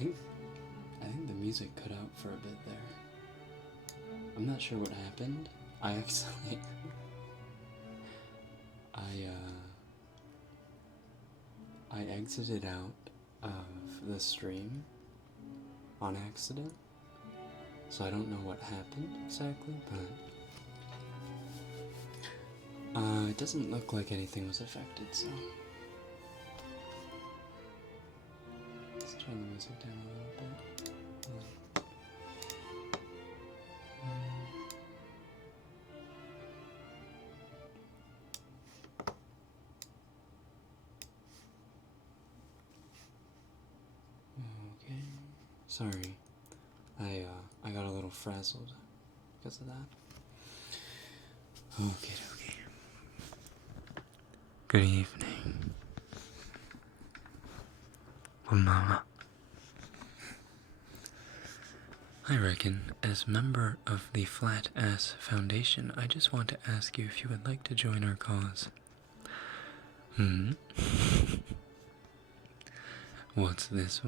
think the music cut out for a bit there. I'm not sure what happened. I actually I exited out of the stream on accident, so I don't know what happened exactly, but it doesn't look like anything was affected, so let's turn the music down a little bit. Okay, sorry, I got a little frazzled because of that. Okay. Good evening. Mama. Hi Rekken, as member of the Flat Ass Foundation, I just want to ask you if you would like to join our cause. What's this?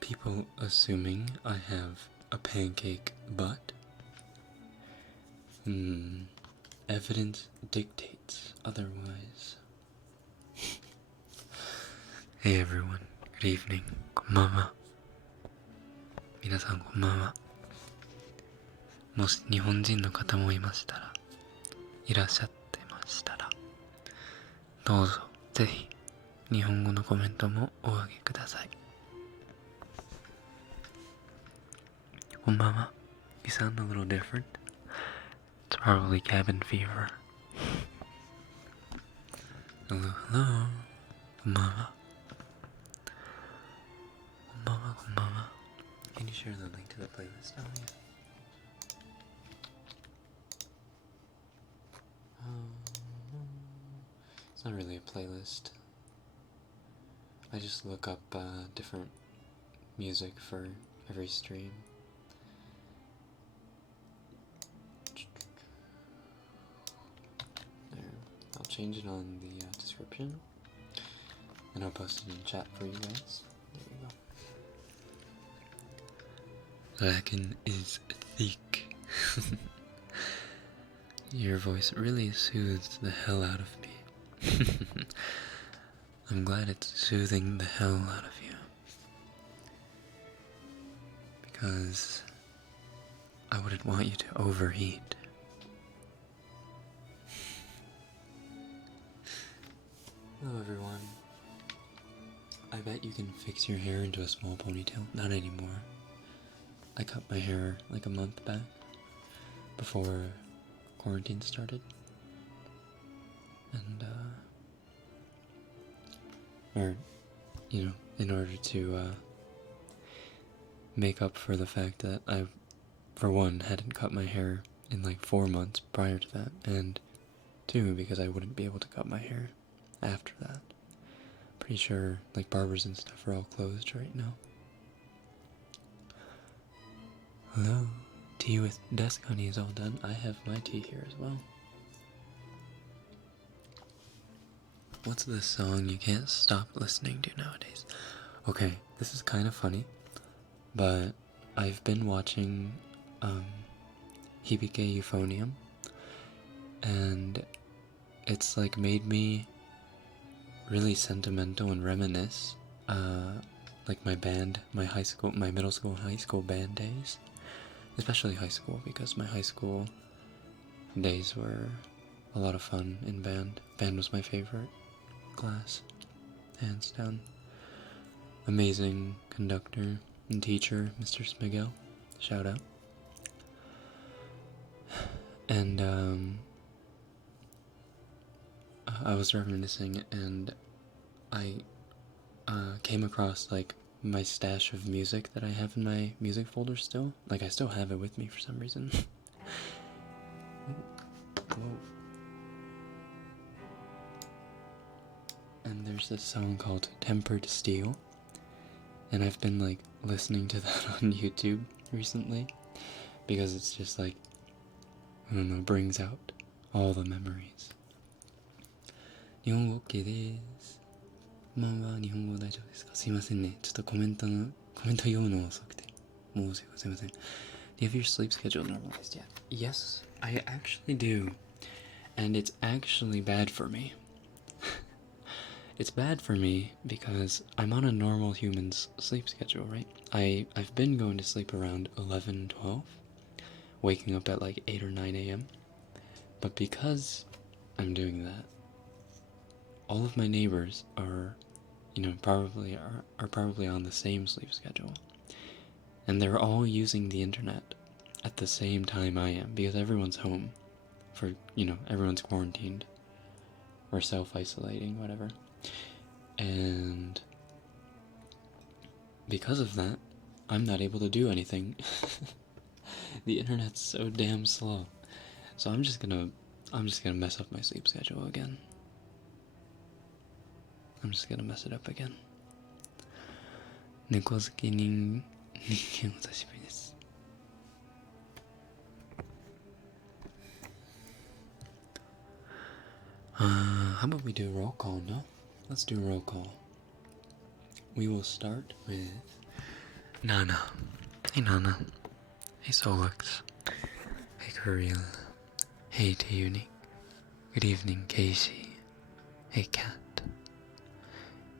People assuming I have a pancake butt? Evidence dictates otherwise. Hey everyone, good evening. Konbanwa. 皆さんこんばんは。もし日本人の方もいらっしゃってましたら、どうぞぜひ日本語のコメントもお上げください。こんばんは。You sound a little different. It's probably cabin fever. Hello. こんばんは。Can you share the link to the playlist now? It's not really a playlist. I just look up different music for every stream. There. I'll change it on the description, and I'll post it in chat for you guys. There you go. Rekken is thick. Your voice really soothes the hell out of me. I'm glad it's soothing the hell out of you. Because I wouldn't want you to overheat. Hello everyone. I bet you can fix your hair into a small ponytail. Not anymore. I cut my hair like a month back, before quarantine started. And, in order to, make up for the fact that I, for one, hadn't cut my hair in like 4 months prior to that, and 2, because I wouldn't be able to cut my hair after that. Pretty sure, like, barbers and stuff are all closed right now. Hello. Tea with desk honey is all done. I have my tea here as well. What's this song you can't stop listening to nowadays? Okay, this is kind of funny, but I've been watching Hibike Euphonium, and it's like made me really sentimental and reminisce like my middle school and high school band days. Especially high school, because my high school days were a lot of fun in band. Band was my favorite class, hands down. Amazing conductor and teacher, Mr. Smigel. Shout out. And I was reminiscing, and I came across like my stash of music that I have in my music folder still. Like, I still have it with me for some reason. Whoa. And there's this song called Tempered Steel, and I've been like listening to that on YouTube recently, because it's just like, I don't know, brings out all the memories. 日本語 OK です。こんばんは、日本語大丈夫ですか？すいませんね。ちょっとコメント読むの遅くて。申し訳ございません。Do you have your sleep schedule normalized yet? Yes, I actually do. And it's actually bad for me. It's bad for me because I'm on a normal human's sleep schedule, right? I've been going to sleep around 11, 12, waking up at like 8 or 9 a.m. But because I'm doing that, all of my neighbors are, probably on the same sleep schedule. And they're all using the internet at the same time I am because everyone's home for, everyone's quarantined or self-isolating, whatever. And because of that, I'm not able to do anything. The internet's so damn slow. So I'm just gonna mess up my sleep schedule again. I'm just gonna mess it up again. 猫好き人間お久しぶりです。How about we do roll call, no? Let's do roll call. We will start with Nana. Hey Nana. Hey Solux. Hey Kuriel. Hey T-Unique. Good evening, Casey. Hey Kat.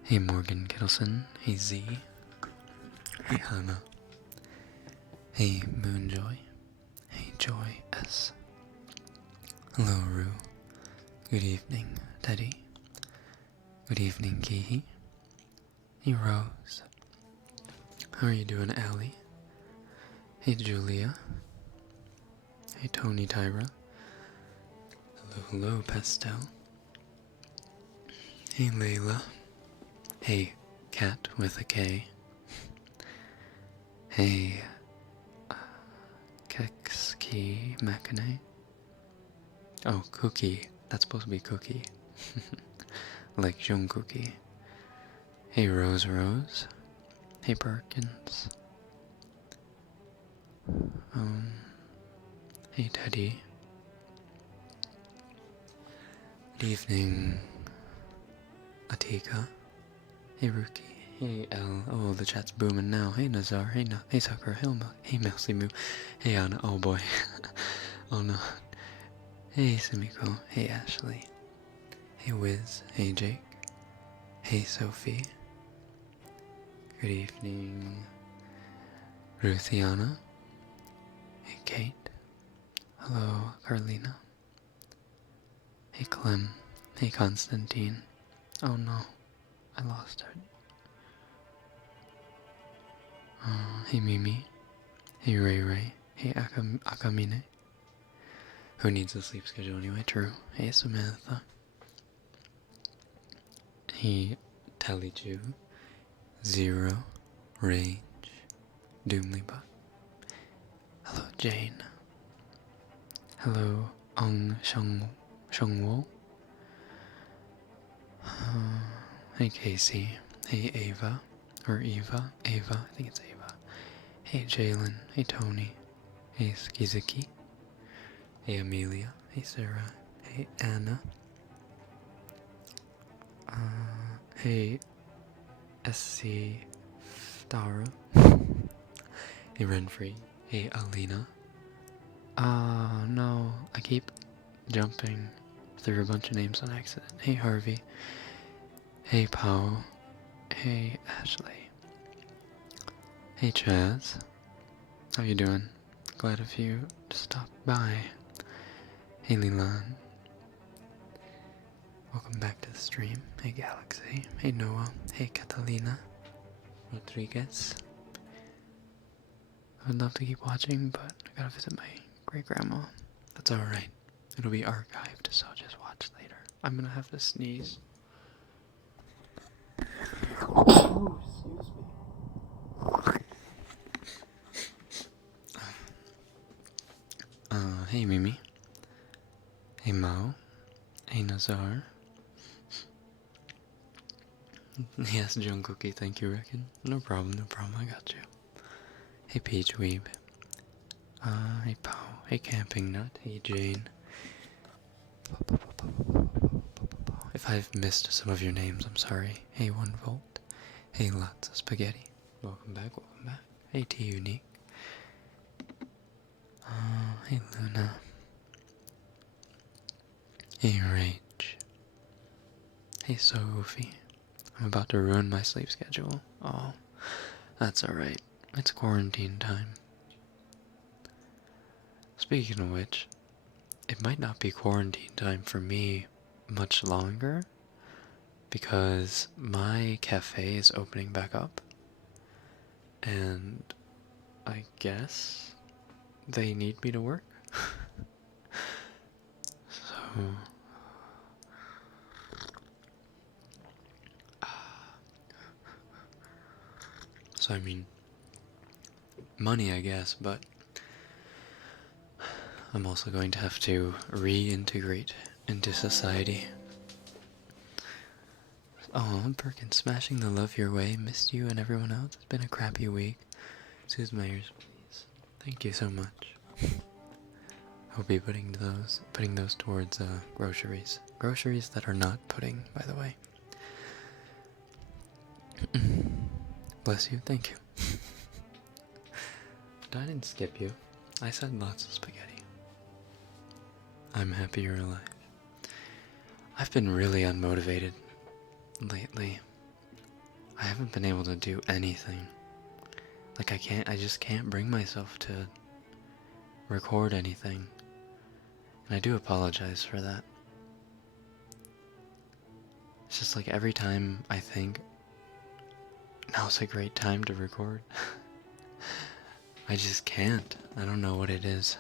Hey Morgan Kittleson. Hey Z. Hey Hannah. Hey Moonjoy. Hey Joy S. Hello Rue. Good evening, Teddy. Good evening, Kihi. Hey Rose. How are you doing, Allie? Hey Julia. Hey Tony Tyra. Hello, Pastel. Hey Layla. Hey Cat with a K. Hey Kekski Makane. Oh, Cookie. That's supposed to be Cookie. Like Jungkookie. Hey Rose. Hey Perkins. Hey Teddy. Good evening, Atika. Hey Rookie. Hey L. Oh, the chat's booming now. Hey Nazar. Hey Sakura. Hey Mousy Moo. Hey Anna. Oh boy. Oh no. Hey Sumiko. Hey Ashley. Hey Wiz. Hey Jake. Hey Sophie. Good evening, Ruthiana. Hey Kate. Hello, Carlina. Hey Clem. Hey Constantine. Oh no, I lost her. Hey Mimi. Hey Ray. Hey Akamine. Who needs a sleep schedule anyway? True. Hey Samantha. Hey Taliju. Zero. Rage. Doomlybot. Hello Jane. Hello Shengwo. Hey Casey. Hey Ava. Or Eva. I think it's Ava. Hey Jalen. Hey Tony. Hey Skizaki. Hey Amelia. Hey Sarah. Hey Anna. Hey SC Dara. Hey Renfrey. Hey Alina. No, I keep jumping through a bunch of names on accident. Hey Harvey. Hey Pao. Hey Ashley. Hey Chaz. How you doing? Glad of you to stop by. Hey Lilan. Welcome back to the stream. Hey Galaxy. Hey Noah. Hey Catalina Rodriguez. I would love to keep watching, but I gotta visit my great-grandma. That's alright. It'll be archived, so just watch later. I'm gonna have to sneeze. Oh, excuse me. Hey Mimi. Hey Mao. Hey Nazar. Yes, Jungkookie, thank you, Rekken. No problem, I got you. Hey Peach Weeb. Hey Pao. Hey Camping Nut. Hey Jane. If I've missed some of your names, I'm sorry. Hey, 1Volt. Hey, Lots of Spaghetti. Welcome back, welcome back. Hey, T Unique. Hey, Luna. Hey, Rage. Hey, Sophie. I'm about to ruin my sleep schedule. Oh, that's alright. It's quarantine time. Speaking of which, it might not be quarantine time for me much longer because my cafe is opening back up and I guess they need me to work. So I mean, money I guess, but I'm also going to have to reintegrate into society. Oh, Perkins, smashing the love your way. Missed you and everyone else. It's been a crappy week. Suze Myers, please. Thank you so much. I'll be putting those towards groceries. Groceries that are not pudding, by the way. Bless you. Thank you. I didn't skip you. I said lots of spaghetti. I'm happy you're alive. I've been really unmotivated lately. I haven't been able to do anything. Like I just can't bring myself to record anything. And I do apologize for that. It's just like every time I think now's a great time to record, I just can't. I don't know what it is.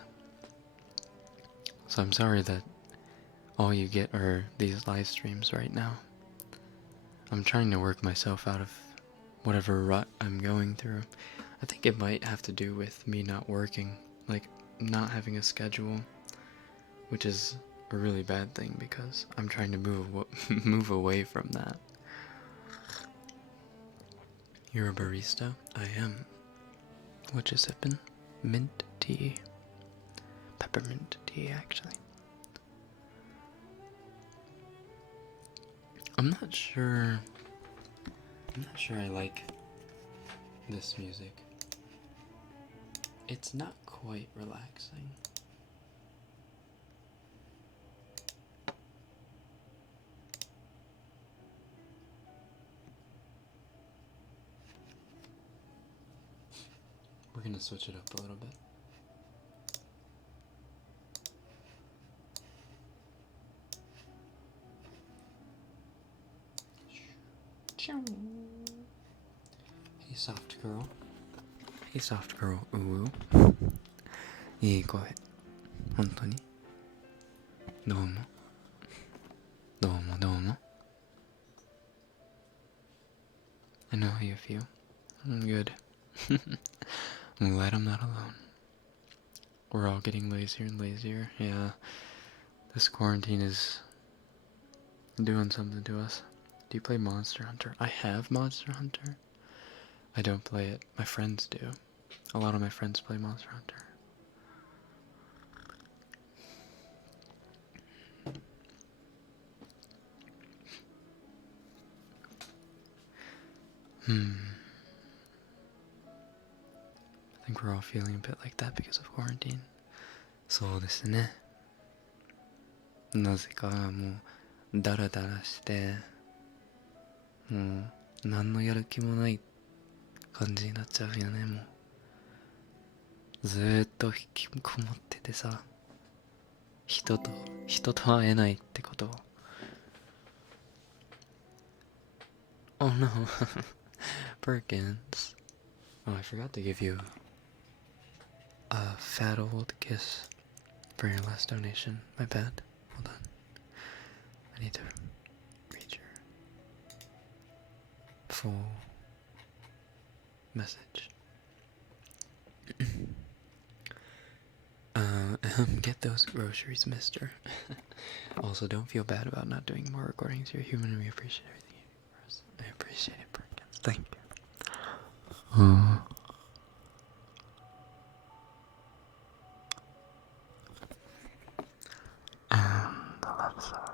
So I'm sorry that all you get are these live streams right now. I'm trying to work myself out of whatever rut I'm going through. I think it might have to do with me not working, like not having a schedule, which is a really bad thing because I'm trying to move away from that. You're a barista? I am. What you sippin'? Mint tea. Peppermint tea, actually. I'm not sure I like this music. It's not quite relaxing. We're gonna switch it up a little bit. Hey, soft girl. Hey, soft girl. Ooh. いい声。本当に。どうも。どうもどうも。I know how you feel. I'm good. I'm glad I'm not alone. We're all getting lazier and lazier. Yeah. This quarantine is doing something to us. Do you play Monster Hunter? I have Monster Hunter. I don't play it. My friends do. A lot of my friends play Monster Hunter. I think we're all feeling a bit like that because of quarantine. そうですね。なぜかもうダラダラしてもう何のやる気もない感じになっちゃうよね。もうずーっと引きこもっててさ、人と会えないってことを。Oh no. Perkins. Oh, I forgot to give you a fat old kiss for your last donation. My bad. Hold on. I need to read your full message. Get those groceries, mister. Also, don't feel bad about not doing more recordings. You're human and we appreciate everything you do for us. I appreciate it, Perkins. Thank you. And the left side.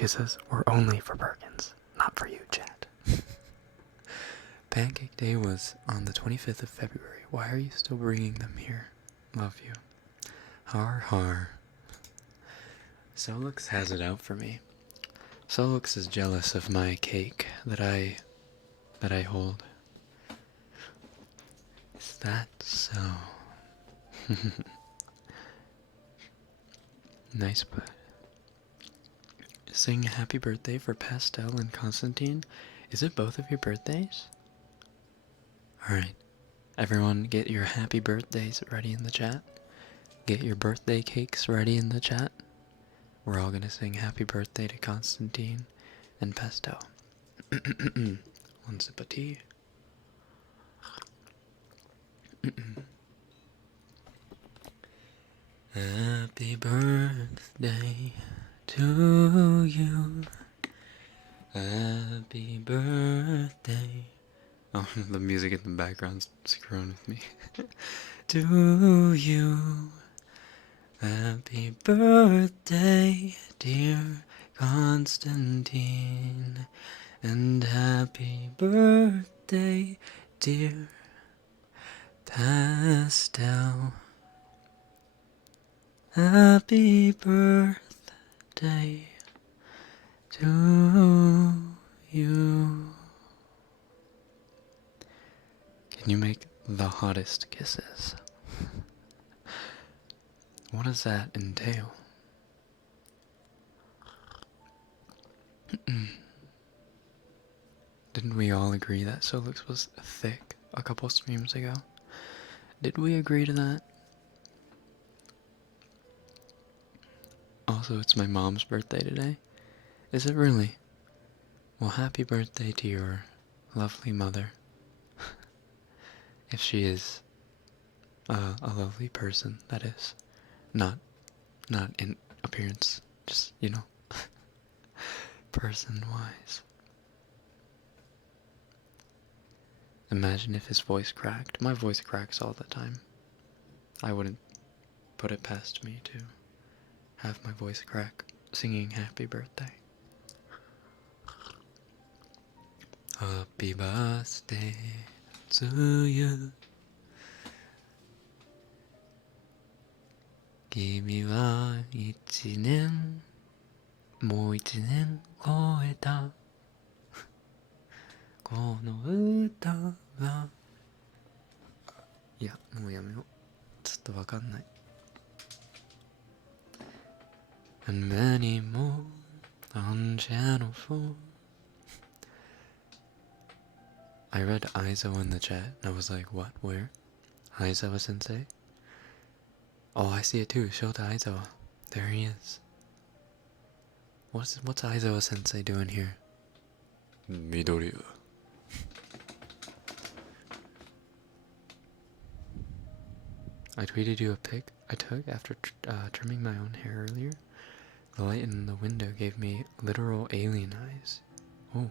kisses were only for Perkins, not for you, chat. Pancake Day was on the 25th of February. Why are you still bringing them here? Love you. Har har. Solux has it out for me. Solux is jealous of my cake that I hold. Is that so? Nice, but sing happy birthday for Pastel and Constantine. Is it both of your birthdays? Alright. Everyone get your happy birthdays ready in the chat. Get your birthday cakes ready in the chat. We're all gonna sing happy birthday to Constantine and Pastel. One sip of tea. Happy birthday to you. Happy birthday. Oh, the music in the background's screwing with me. To you. Happy birthday, dear Constantine. And happy birthday, dear Pastel. Happy birthday to you. Can you make the hottest kisses? What does that entail? Didn't we all agree that Solix was thick a couple streams ago? Did we agree to that? Also, it's my mom's birthday today. Is it really? Well, happy birthday to your lovely mother. If she is a lovely person, that is. Not in appearance, just, you know, person-wise. Imagine if his voice cracked. My voice cracks all the time. I wouldn't put it past me to have my voice crack singing happy birthday. Happy birthday to you. 君は一年もう一年超えたこの歌はいやもうやめようちょっとわかんない And many more on channel 4 I read Aizawa in the chat and I was like, what, where? Aizawa sensei? Oh, I see it too, Shota Aizawa. There he is. What's Aizawa sensei doing here? Midoriya. I tweeted you a pic I took after trimming my own hair earlier. The light in the window gave me literal alien eyes. Oh.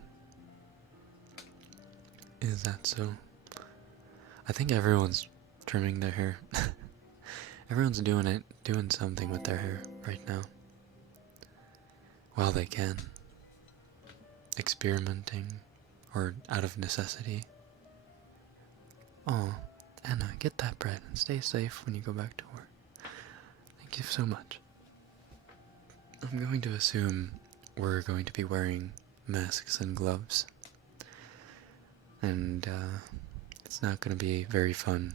Is that so? I think everyone's trimming their hair. Everyone's doing something with their hair right now. While they can. Experimenting, or out of necessity. Oh, Anna, get that bread and stay safe when you go back to work. Thank you so much. I'm going to assume we're going to be wearing masks and gloves. And it's not going to be very fun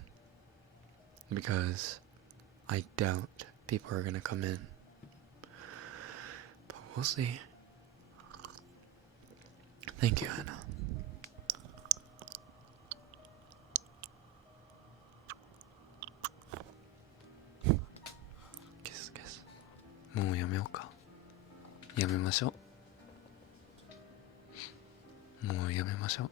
because I doubt people are going to come in. But we'll see. Thank you, Anna. Kiss, kiss. もうやめようか。やめましょう。もうやめましょう。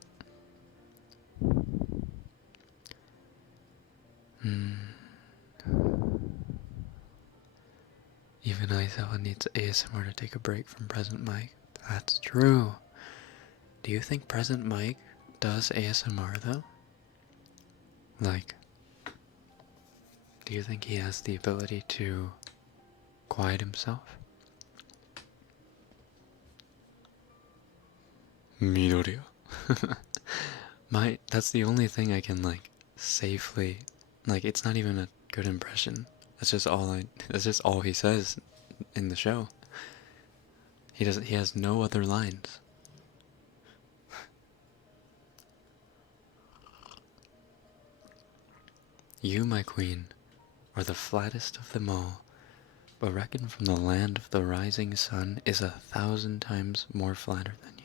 Even Aizawa needs ASMR to take a break from Present Mike. That's true. Do you think Present Mike does ASMR though? Like, do you think he has the ability to quiet himself? Midoriya. That's the only thing I can like safely, like it's not even a good impression. That's just all he says in the show. He has no other lines. You, my queen, are the flattest of them all, but Rekken from the land of the rising sun is 1,000 times more flatter than you.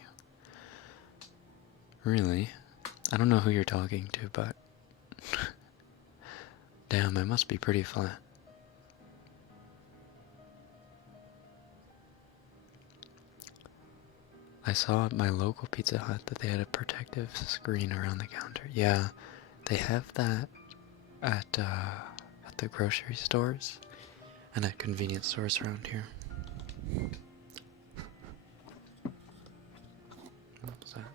Really? I don't know who you're talking to, but damn, I must be pretty flat. I saw at my local Pizza Hut that they had a protective screen around the counter. Yeah, they have that at the grocery stores and at convenience stores around here. What was that?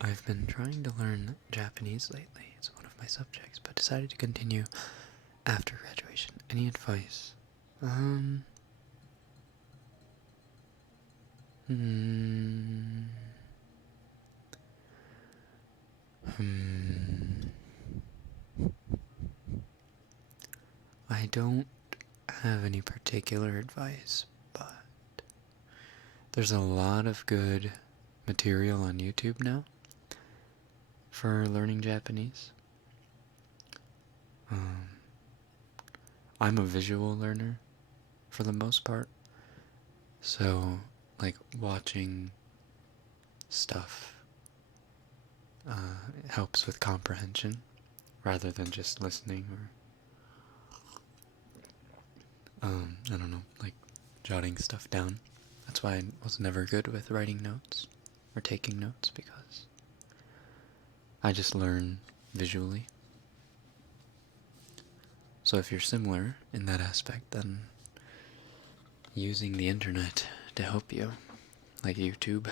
I've been trying to learn Japanese lately. It's one of my subjects, but decided to continue after graduation. Any advice? Hmm. I don't have any particular advice, but there's a lot of good material on YouTube now for learning Japanese. I'm a visual learner for the most part, so like watching stuff helps with comprehension rather than just listening or I don't know, like jotting stuff down. That's why I was never good with writing notes or taking notes, because I just learn visually. So if you're similar in that aspect, then using the internet to help you, like YouTube,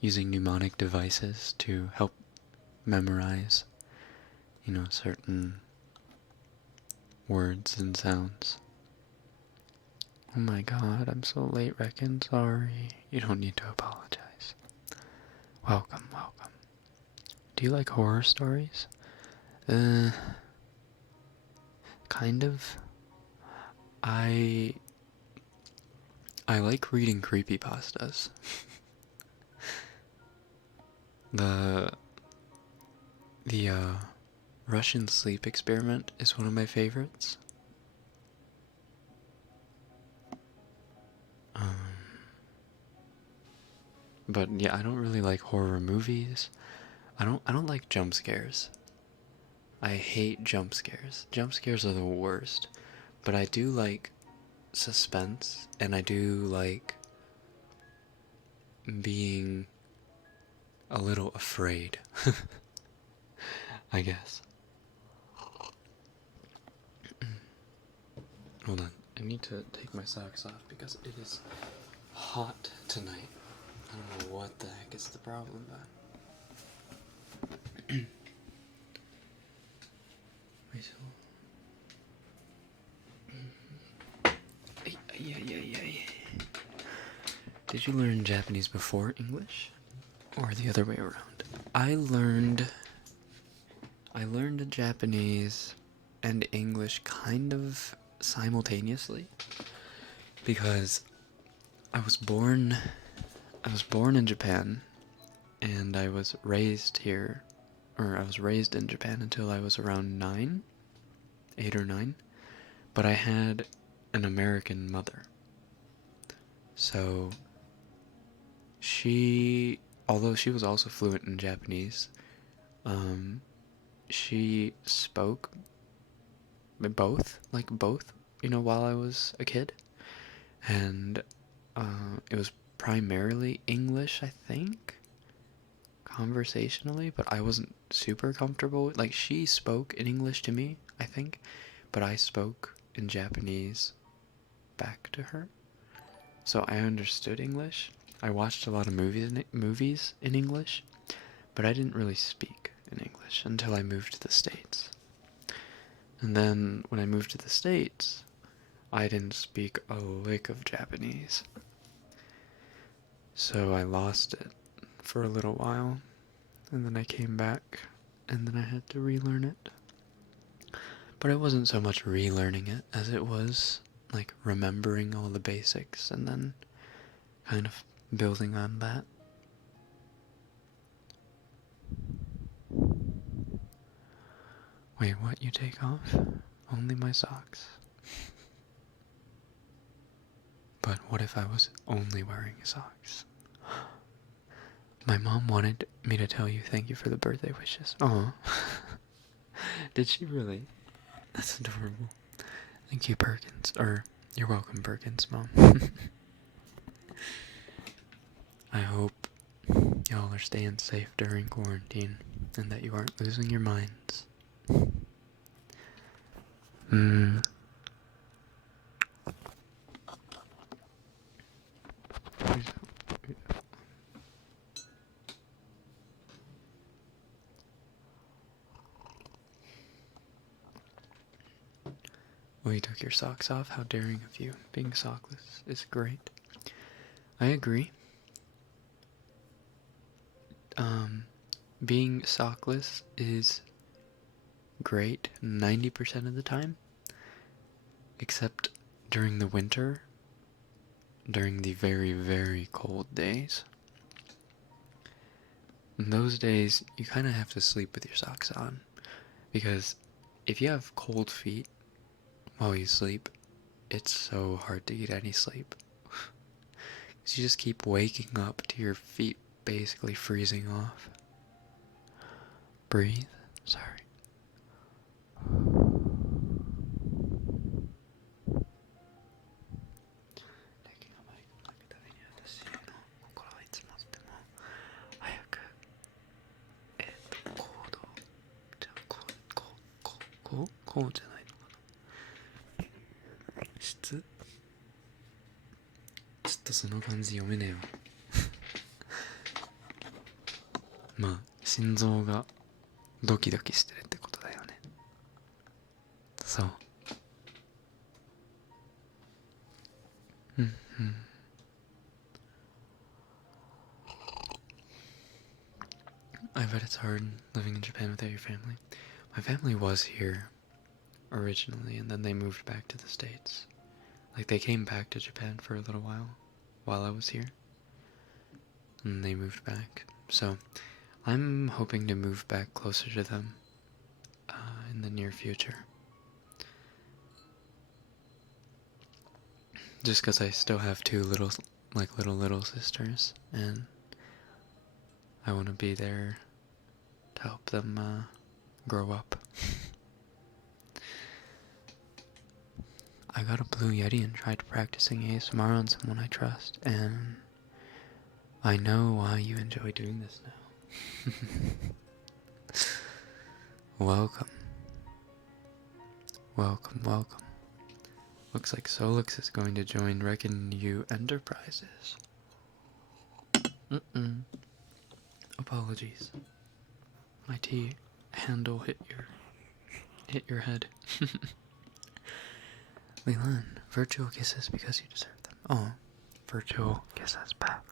using mnemonic devices to help memorize, certain words and sounds. Oh my god, I'm so late, Rekken. Sorry. You don't need to apologize. Welcome, welcome. Do you like horror stories? Kind of. I like reading creepypastas. The Russian sleep experiment is one of my favorites. But yeah, I don't really like horror movies. I don't like jump scares. I hate jump scares. Jump scares are the worst. But I do like suspense, and I do like being a little afraid. I guess. Hold on. I need to take my socks off because it is hot tonight. I don't know what the heck is the problem, but Did you learn Japanese before English, or the other way around? I learned Japanese and English kind of simultaneously, because I was born in Japan, and I was raised here, or I was raised in Japan until I was around 8 or 9, but I had an American mother. So although she was also fluent in Japanese, she spoke both, while I was a kid. And it was primarily English, I think, conversationally, but I wasn't super comfortable. Like, she spoke in English to me, I think, but I spoke in Japanese back to her. So I understood English. I watched a lot of movies in English, but I didn't really speak in English until I moved to the States. And then when I moved to the States, I didn't speak a lick of Japanese. So I lost it for a little while, and then I came back, and then I had to relearn it. But it wasn't so much relearning it as it was like remembering all the basics and then kind of building on that. Wait, what? You take off? Only my socks. But what if I was only wearing socks? My mom wanted me to tell you thank you for the birthday wishes. Oh, did she really? That's adorable. Thank you, Perkins. Or, you're welcome, Perkins, Mom. I hope y'all are staying safe during quarantine and that you aren't losing your minds. Hmm. Well, you took your socks off? How daring of you. Being sockless is great. I agree. Being sockless is great 90% of the time, except during the winter, during the very, very cold days. In those days, you kind of have to sleep with your socks on, because if you have cold feet while you sleep, it's so hard to get any sleep. Because you just keep waking up to your feet basically freezing off. Breathe. Sorry. Shitsu? ちょっとその感じ読めねえよ。まあ、心臓がドキドキしてるってことだよね。そう。うんうん。I bet it's hard living in Japan without your family. My family was here originally, and then they moved back to the States. Like, they came back to Japan for a little while I was here. And they moved back. So, I'm hoping to move back closer to them in the near future. Just because I still have two little sisters, and I want to be there to help them grow up. I got a Blue Yeti and tried practicing ASMR on someone I trust, and I know why you enjoy doing this now. Welcome. Welcome, welcome. Looks like Solix is going to join Rekken U Enterprises. Apologies. My tea handle hit your head. Leland, virtual kisses because you deserve them. Oh, virtual kisses back.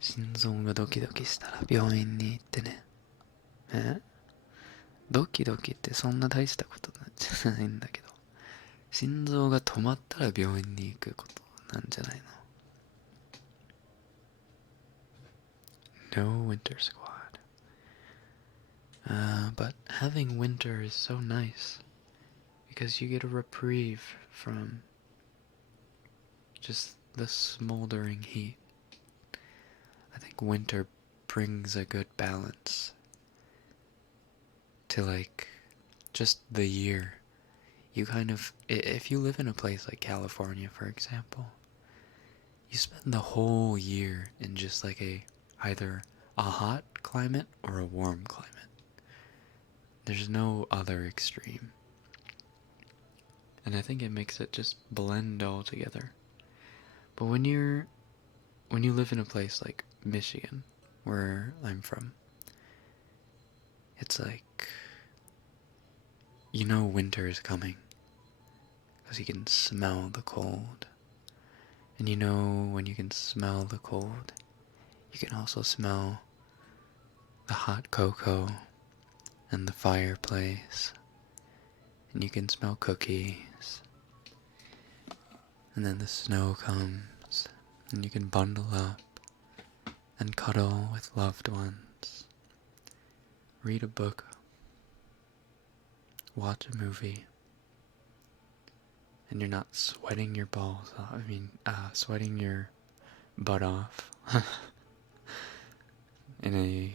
心臓がドキドキしたら病院に行ってね。え？ドキドキってそんな大したことじゃないんだけど。心臓が止まったら病院に行くことなんじゃないの？ No winter squad. But having winter is so nice because you get a reprieve from just the smoldering heat. I think winter brings a good balance to like just the year. You kind of, if you live in a place like California, for example, you spend the whole year in just like either a hot climate or a warm climate. There's no other extreme. And I think it makes it just blend all together. But when you live in a place like Michigan, where I'm from, It's like, you know winter is coming because you can smell the cold. And you know when you can smell the cold, you can also smell the hot cocoa and the fireplace. And you can smell cookies. And then the snow comes, and you can bundle up and cuddle with loved ones. Read a book. Watch a movie. And you're not sweating your balls off. Sweating your butt off. In a,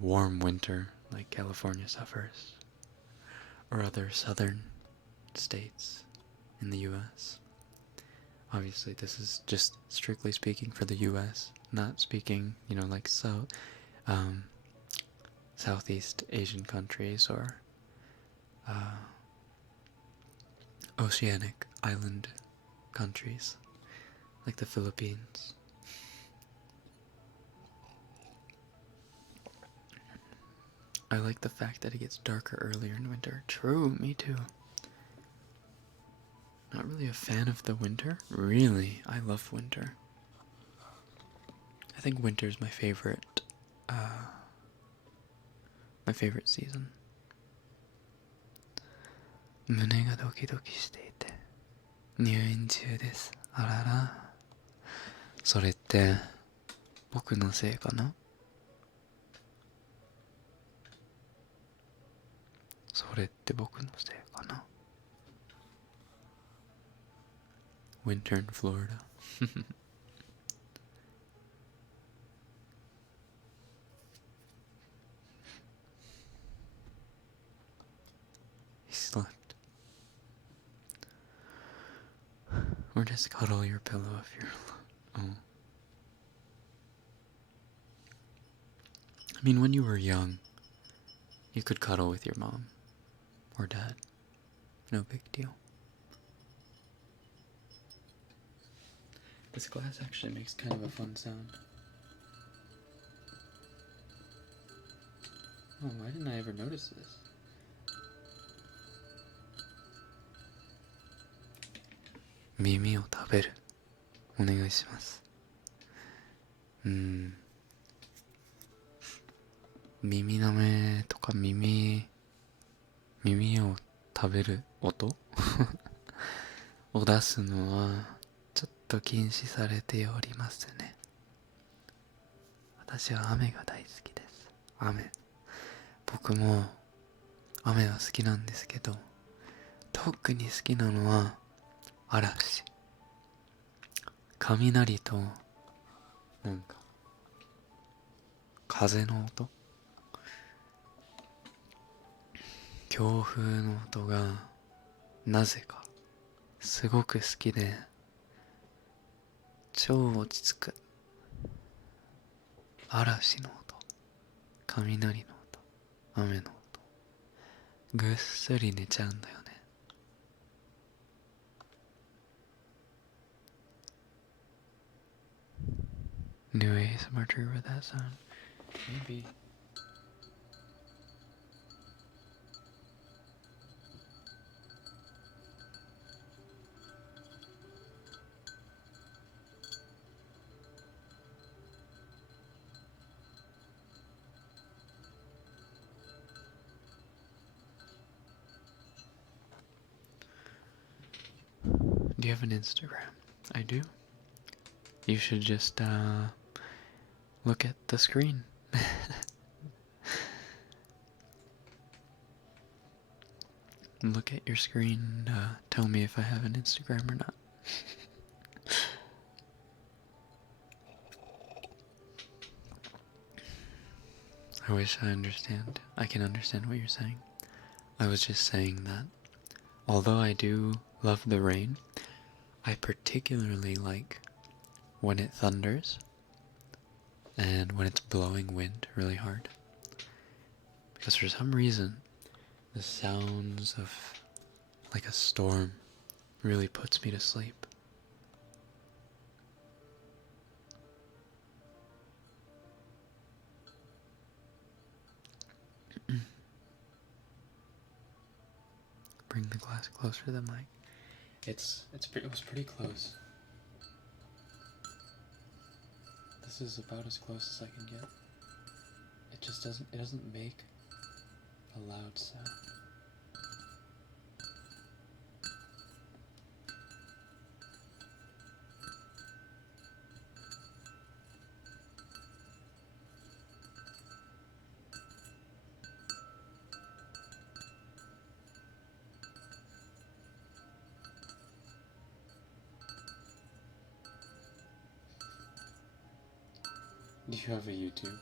warm winter like California suffers. Or other southern states in the US. Obviously, this is just strictly speaking for the US, not speaking, like Southeast Asian countries or oceanic island countries like the Philippines. I like the fact that it gets darker earlier in winter. True, me too. Not really a fan of the winter. Really, I love winter. I think winter is my favorite season. 胸がドキドキしていて入院中です。あらら。それって僕のせいかな？それって僕のせいかな？ Winter in Florida. He slept. Or just cuddle your pillow if you're alone. I mean, when you were young, you could cuddle with your mom or dad. No big deal. This glass actually makes kind of a fun sound. Oh, why didn't I ever notice this? Mimiを食べる。お願いします。耳なめとか耳を食べる音を出すのはちょっと禁止されておりますね。私は雨が大好きです。雨。僕も雨は好きなんですけど、特に好きなのは嵐。雷となんか風の音、強風の音がなぜかすごく好きで超落ち着く。嵐の音、雷の音、雨の音、ぐっすり寝ちゃうんだよね。New ASMR trigger with that sound? Maybe. Do you have an Instagram? I do. You should just look at the screen. Look at your screen, tell me if I have an Instagram or not. I wish I can understand what you're saying. I was just saying that although I do love the rain, I particularly like when it thunders and when it's blowing wind really hard. Because for some reason, the sounds of like a storm really puts me to sleep. bring the glass closer to the mic. It was pretty close. This is about as close as I can get. It doesn't make a loud sound. Do you have a YouTube?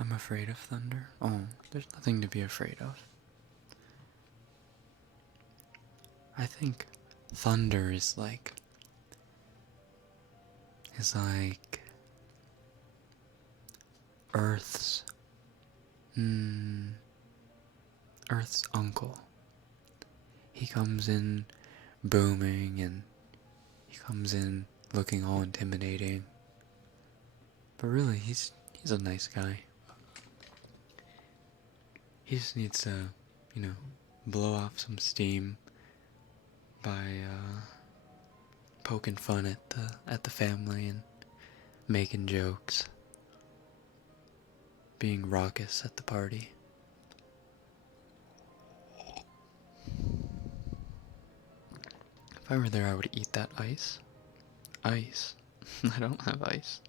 I'm afraid of thunder? Oh, there's nothing to be afraid of. I think thunder is like Earth's Earth's uncle. He comes in booming and he comes in looking all intimidating. But really he's a nice guy. He just needs to, blow off some steam by poking fun at the family and making jokes, being raucous at the party. If I were there, I would eat that ice. Ice. I don't have ice.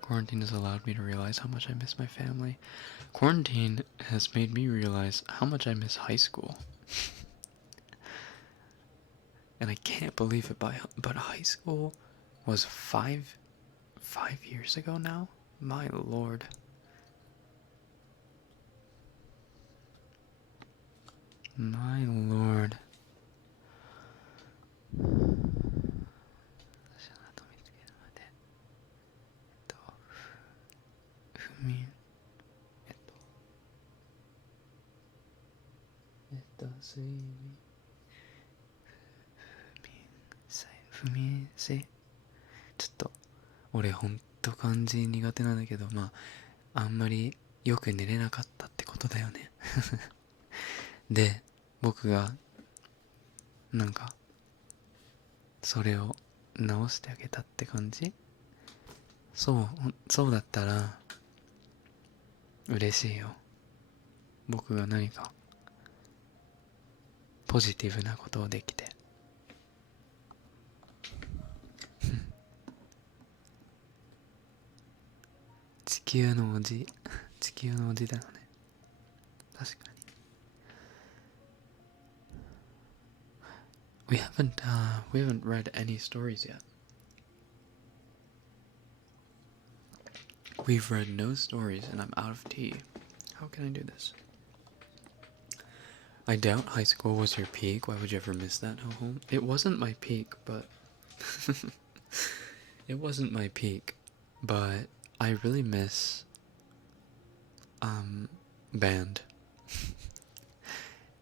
Quarantine has allowed me to realize how much I miss my family. Quarantine has made me realize how much I miss high school. And I can't believe it, but high school was five years ago now? My lord. My lord.俺ほんと漢字苦手なんだけど、あんまりよく寝れなかったってことだよね。で、僕がそれを直してあげたって感じ。そうだったら嬉しいよ。僕が何かポジティブなことをできて。地球のおじだよね。確かに。We haven't read any stories yet. We've read no stories and I'm out of tea. How can I do this? I doubt high school was your peak. Why would you ever miss that, ho-home? It wasn't my peak, but... It wasn't my peak, but I really miss... band.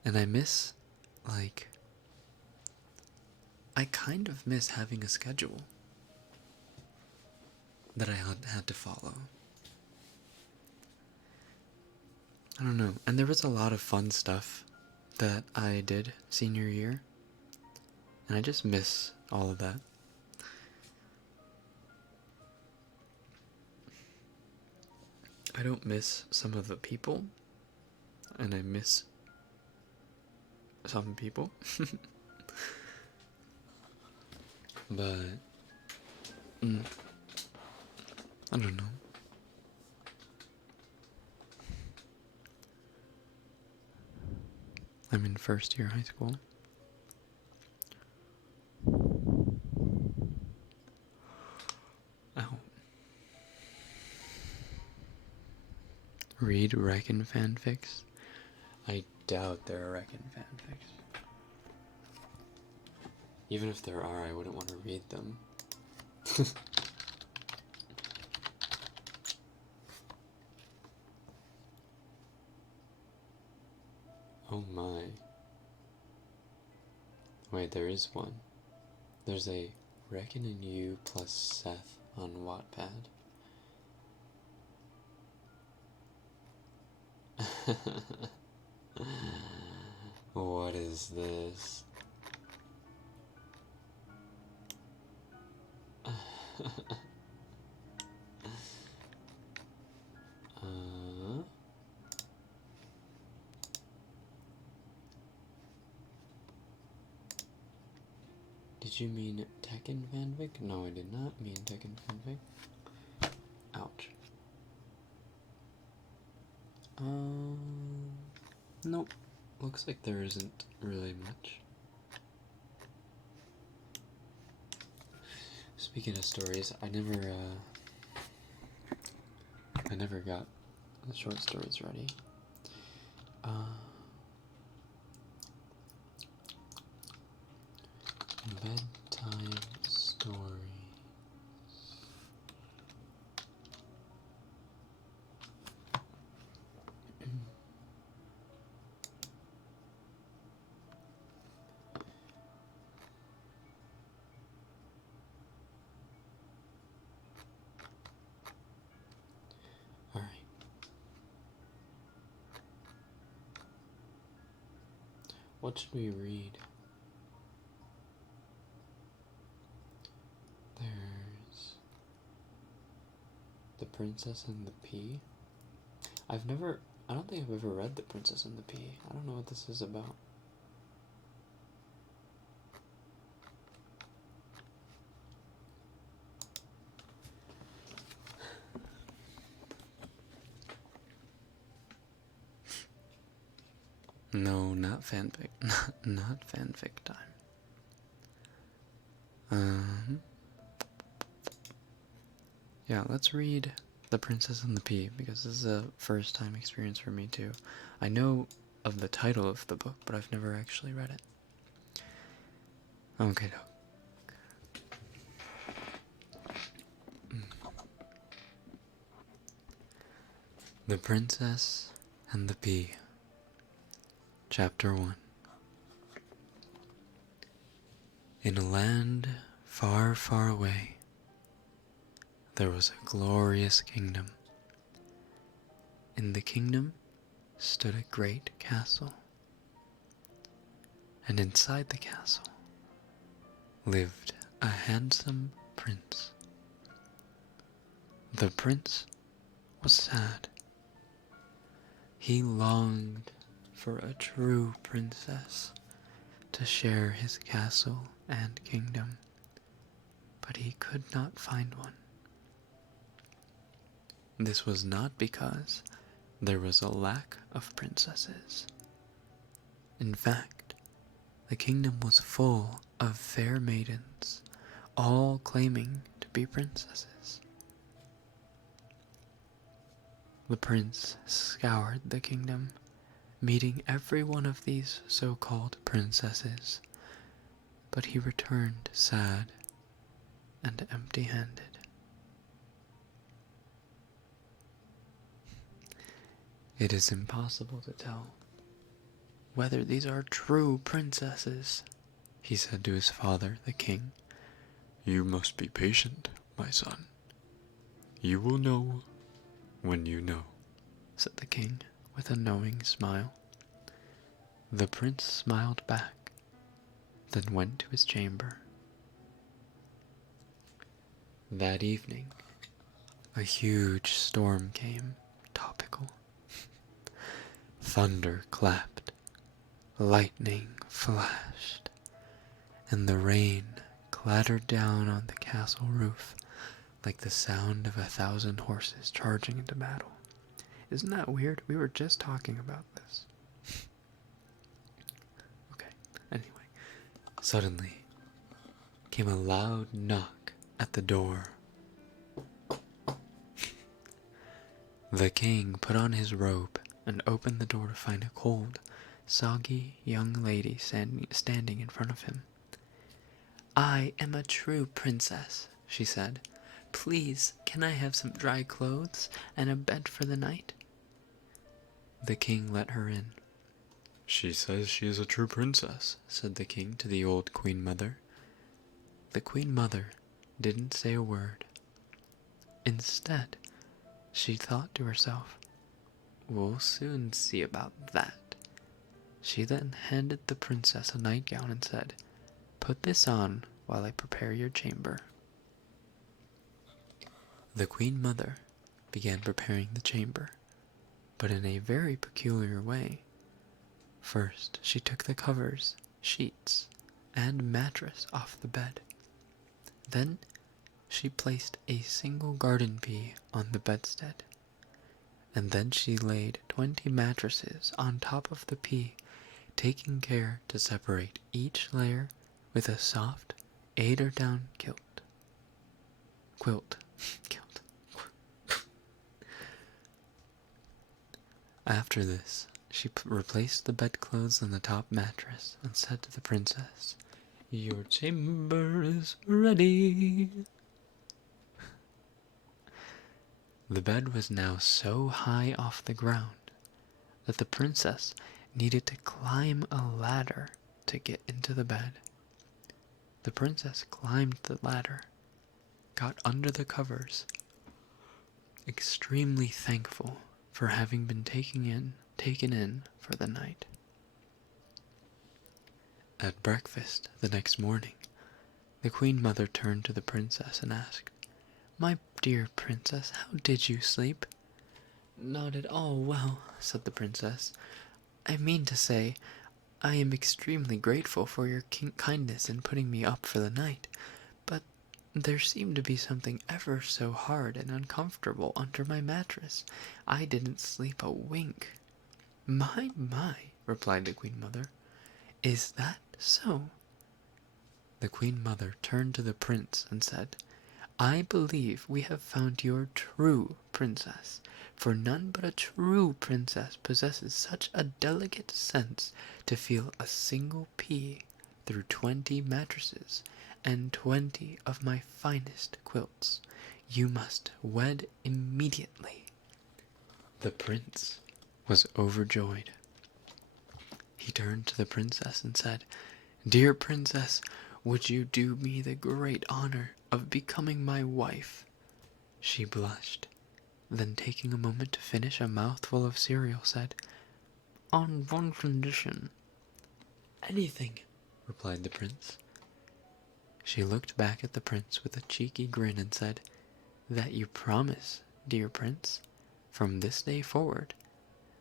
And I miss, I kind of miss having a schedule that I had to follow. I don't know. And there was a lot of fun stuff that I did senior year. And I just miss all of that. I don't miss some of the people. And I miss some people. But I don't know. I'm in first year high school. Ow. Read Rekken fanfics? I doubt there are Rekken fanfics. Even if there are, I wouldn't want to read them. Oh my. Wait, there is one. There's a Rekken and You plus Seth on Wattpad. What is this? Did you mean Tekken fanfic? No, I did not mean Tekken fanfic. Ouch. Nope. Looks like there isn't really much. Speaking of stories, I never got the short stories ready. Bedtime stories. Alright. What should we read? There's The Princess and the Pea. I don't think I've ever read The Princess and the Pea. I don't know what this is about. No, not fanfic. Not fanfic time. Yeah, let's read The Princess and the Pea, because this is a first time experience for me too. I know of the title of the book, but I've never actually read it. Okay, The Princess and the Pea, Chapter 1. In a land far, far away, there was a glorious kingdom. In the kingdom stood a great castle, and inside the castle lived a handsome prince. The prince was sad. He longed for a true princess to share his castle and kingdom, but he could not find one. This was not because there was a lack of princesses. In fact, the kingdom was full of fair maidens, all claiming to be princesses. The prince scoured the kingdom, meeting every one of these so-called princesses, but he returned sad and empty-handed. It is impossible to tell whether these are true princesses, he said to his father, the king. You must be patient, my son. You will know when you know, said the king with a knowing smile. The prince smiled back, then went to his chamber. That evening, a huge storm came. Topical. Thunder clapped, lightning flashed, and the rain clattered down on the castle roof like the sound of 1,000 horses charging into battle. Isn't that weird? We were just talking about this. Okay, anyway. Suddenly came a loud knock at the door. The king put on his robe and opened the door to find a cold, soggy young lady standing in front of him. I am a true princess, she said. Please, can I have some dry clothes and a bed for the night? The king let her in. "She says she is a true princess," said the king to the old queen mother. The queen mother didn't say a word. Instead, she thought to herself, "We'll soon see about that." She then handed the princess a nightgown and said, "Put this on while I prepare your chamber." The queen mother began preparing the chamber, but in a very peculiar way. First, she took the covers, sheets, and mattress off the bed. Then, she placed a single garden pea on the bedstead. And then she laid 20 mattresses on top of the pea, taking care to separate each layer with a soft eider-down quilt. After this, she replaced the bedclothes on the top mattress and said to the princess, "Your chamber is ready." The bed was now so high off the ground that the princess needed to climb a ladder to get into the bed. The princess climbed the ladder, got under the covers, extremely thankful for having been taken in for the night. At breakfast the next morning, the queen mother turned to the princess and asked, "My dear princess, how did you sleep?" "Not at all well," said the princess. "I mean to say, I am extremely grateful for your kindness in putting me up for the night, but there seemed to be something ever so hard and uncomfortable under my mattress. I didn't sleep a wink." My, replied the queen mother. "Is that so?" The queen mother turned to the prince and said, "I believe we have found your true princess, for none but a true princess possesses such a delicate sense to feel a single pea through 20 mattresses and 20 of my finest quilts. You must wed immediately." The prince was overjoyed. He turned to the princess and said, "Dear princess, would you do me the great honor of becoming my wife?" She blushed, then taking a moment to finish a mouthful of cereal, said, "On one condition." "Anything," replied the prince. She looked back at the prince with a cheeky grin and said, "That you promise, dear prince, from this day forward,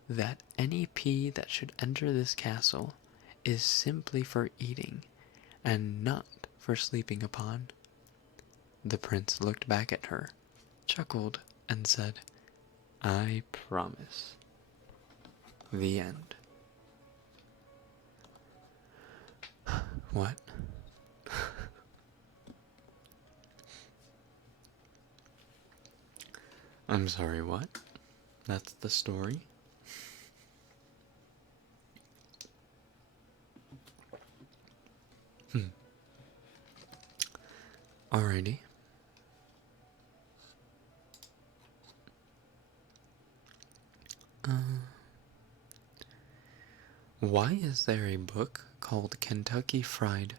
that any pea that should enter this castle is simply for eating and not for sleeping upon." The prince looked back at her, chuckled, and said, "I promise." The end. What? I'm sorry, what? That's the story? Alrighty. Why is there a book called Kentucky Fried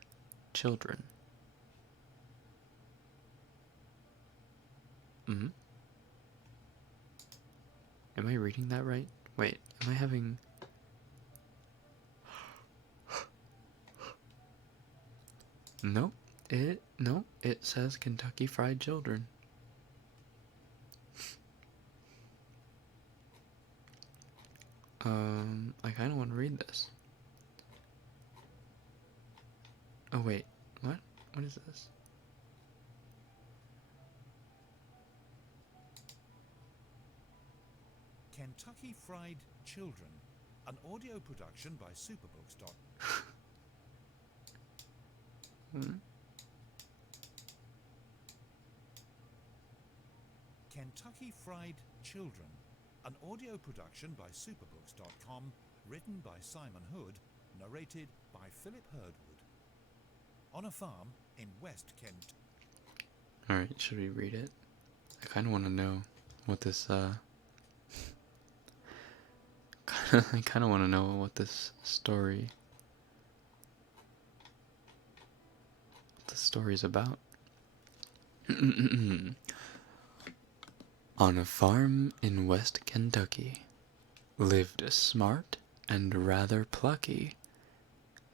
Children? Hmm? Am I reading that right? Wait, am I having... No, it says Kentucky Fried Children. I kind of want to read this. Oh wait, what? What is this? Kentucky Fried Children, an audio production by Superbooks. Kentucky Fried Children, an audio production by Superbooks.com, written by Simon Hood, narrated by Philip Herdwood. On a farm in West Kent. Alright, should we read it? I kind of want to know what this, kind I kind of want to know what this story's about. On a farm in West Kentucky lived a smart and rather plucky,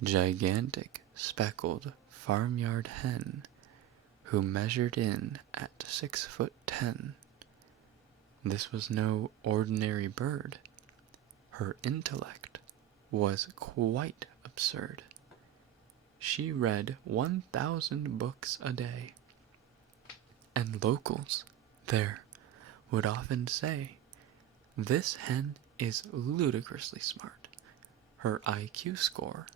gigantic, speckled farmyard hen who measured in at 6'10". This was no ordinary bird. Her intellect was quite absurd. She read 1,000 books a day, and locals there would often say, "This hen is ludicrously smart. Her IQ score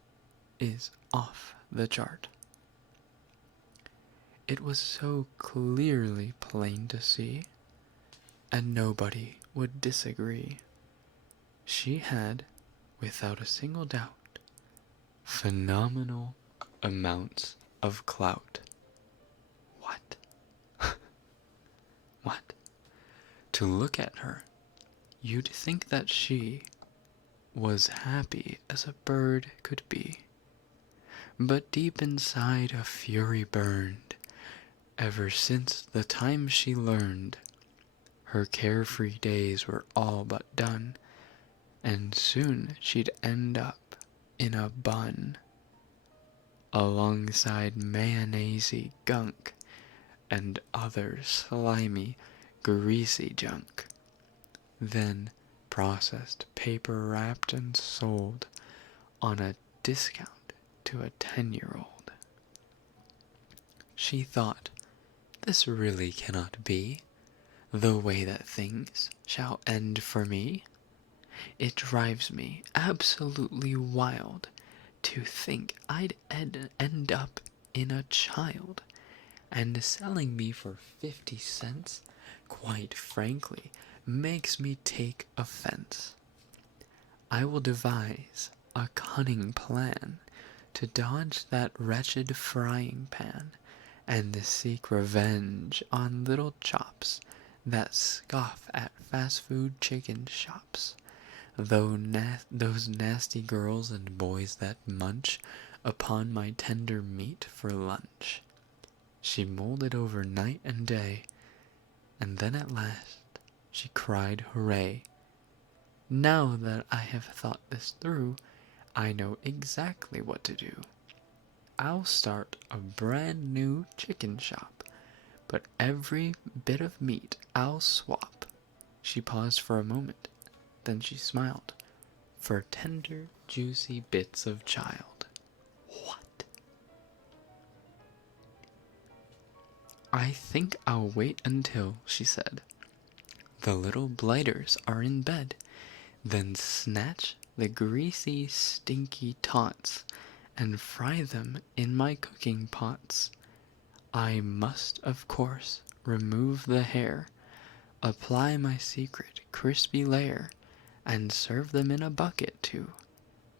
is off the chart." It was so clearly plain to see, and nobody would disagree. She had, without a single doubt, phenomenal amounts of clout. What? What? To look at her, you'd think that she was happy as a bird could be. But deep inside a fury burned, ever since the time she learned. Her carefree days were all but done, and soon she'd end up in a bun, alongside mayonnaise-y gunk and other slimy, greasy junk, then processed, paper-wrapped, and sold on a discount to a 10-year-old. She thought, "This really cannot be the way that things shall end for me. It drives me absolutely wild to think I'd end up in a child, and selling me for 50 cents, quite frankly, makes me take offense. I will devise a cunning plan to dodge that wretched frying pan, and seek revenge on little chops that scoff at fast food chicken shops. Those nasty girls and boys that munch upon my tender meat for lunch." She mulled it over night and day, and then at last she cried hooray. "Now that I have thought this through, I know exactly what to do. I'll start a brand new chicken shop, but every bit of meat I'll swap." She paused for a moment, then she smiled, "for tender, juicy bits of child." What? "I think I'll wait until," she said, "the little blighters are in bed, then snatch the greasy, stinky tots and fry them in my cooking pots. I must, of course, remove the hair, apply my secret crispy layer, and serve them in a bucket to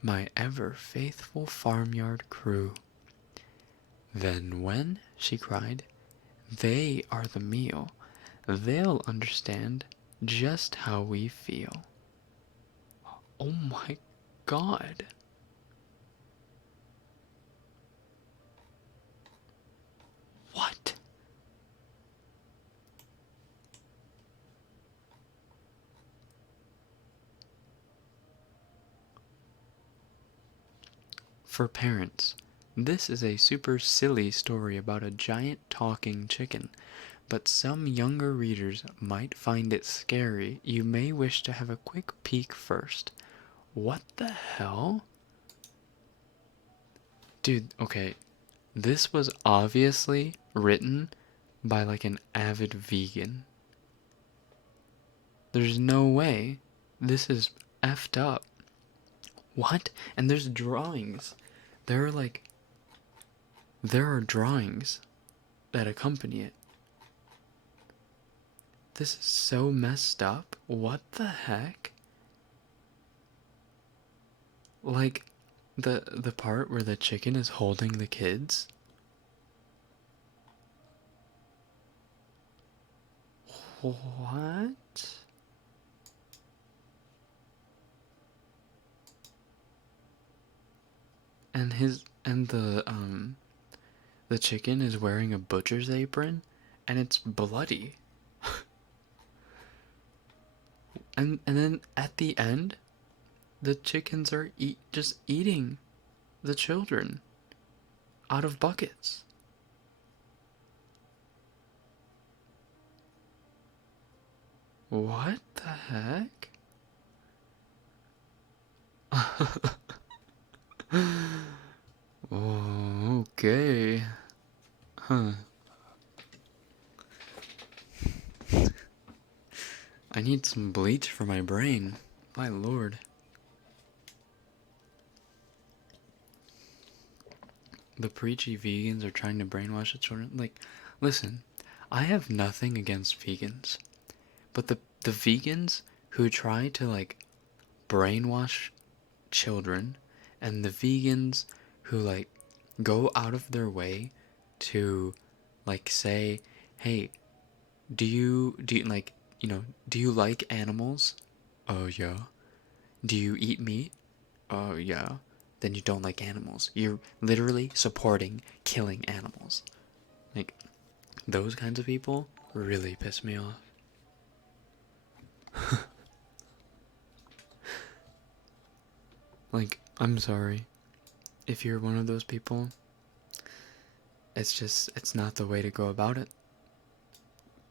my ever-faithful farmyard crew. Then when," she cried, "they are the meal, they'll understand just how we feel." Oh my God. What? For parents, this is a super silly story about a giant talking chicken, but some younger readers might find it scary. You may wish to have a quick peek first. What the hell? Dude, okay. This was obviously written by like an avid vegan. There's no way. This is effed up. What? And there's drawings. There are drawings that accompany it. This is so messed up. What the heck? Like the part where the chicken is holding the kids. What? the chicken is wearing a butcher's apron, and it's bloody. And then at the end, the chickens are just eating the children out of buckets. What the heck? Oh, okay. Huh. I need some bleach for my brain. My lord. The preachy vegans are trying to brainwash the children. Like, listen, I have nothing against vegans. But the vegans who try to, like, brainwash children, and the vegans who, like, go out of their way to, like, say, hey, do you like, do you like animals? Oh, yeah. Do you eat meat? Oh, yeah. Then you don't like animals. You're literally supporting killing animals. Like, those kinds of people really piss me off. Like, I'm sorry. If you're one of those people, it's not the way to go about it.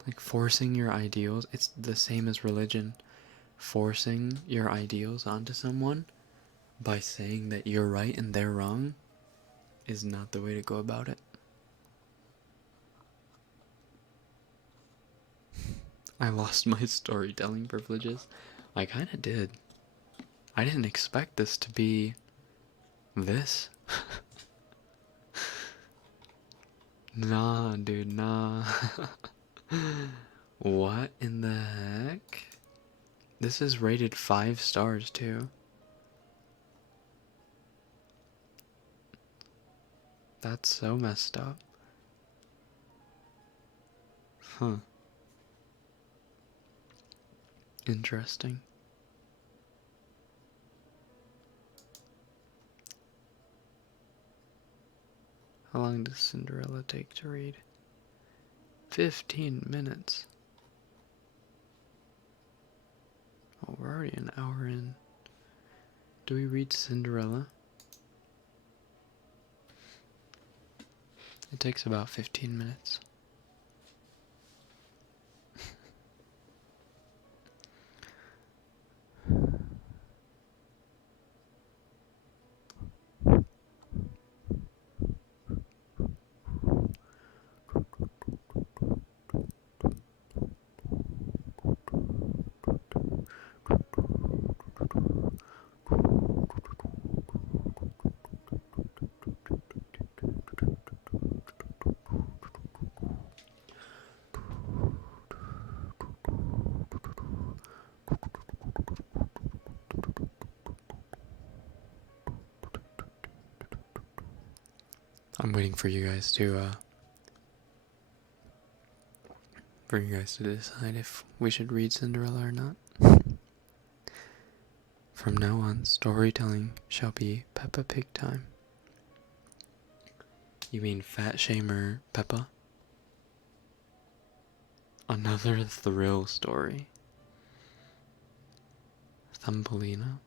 Like, forcing your ideals, it's the same as religion. Forcing your ideals onto someone by saying that you're right and they're wrong is not the way to go about it. I lost my storytelling privileges. I kinda did. I didn't expect this to be this. Nah, dude, nah. What in the heck? This is rated 5 stars, too. That's so messed up. Huh. Interesting. How long does Cinderella take to read? 15 minutes. Oh, we're already an hour in. Do we read Cinderella? It takes about 15 minutes. I'm waiting for you guys to decide if we should read Cinderella or not. From now on, storytelling shall be Peppa Pig time. You mean Fat Shamer Peppa? Another thrill story. Thumbelina?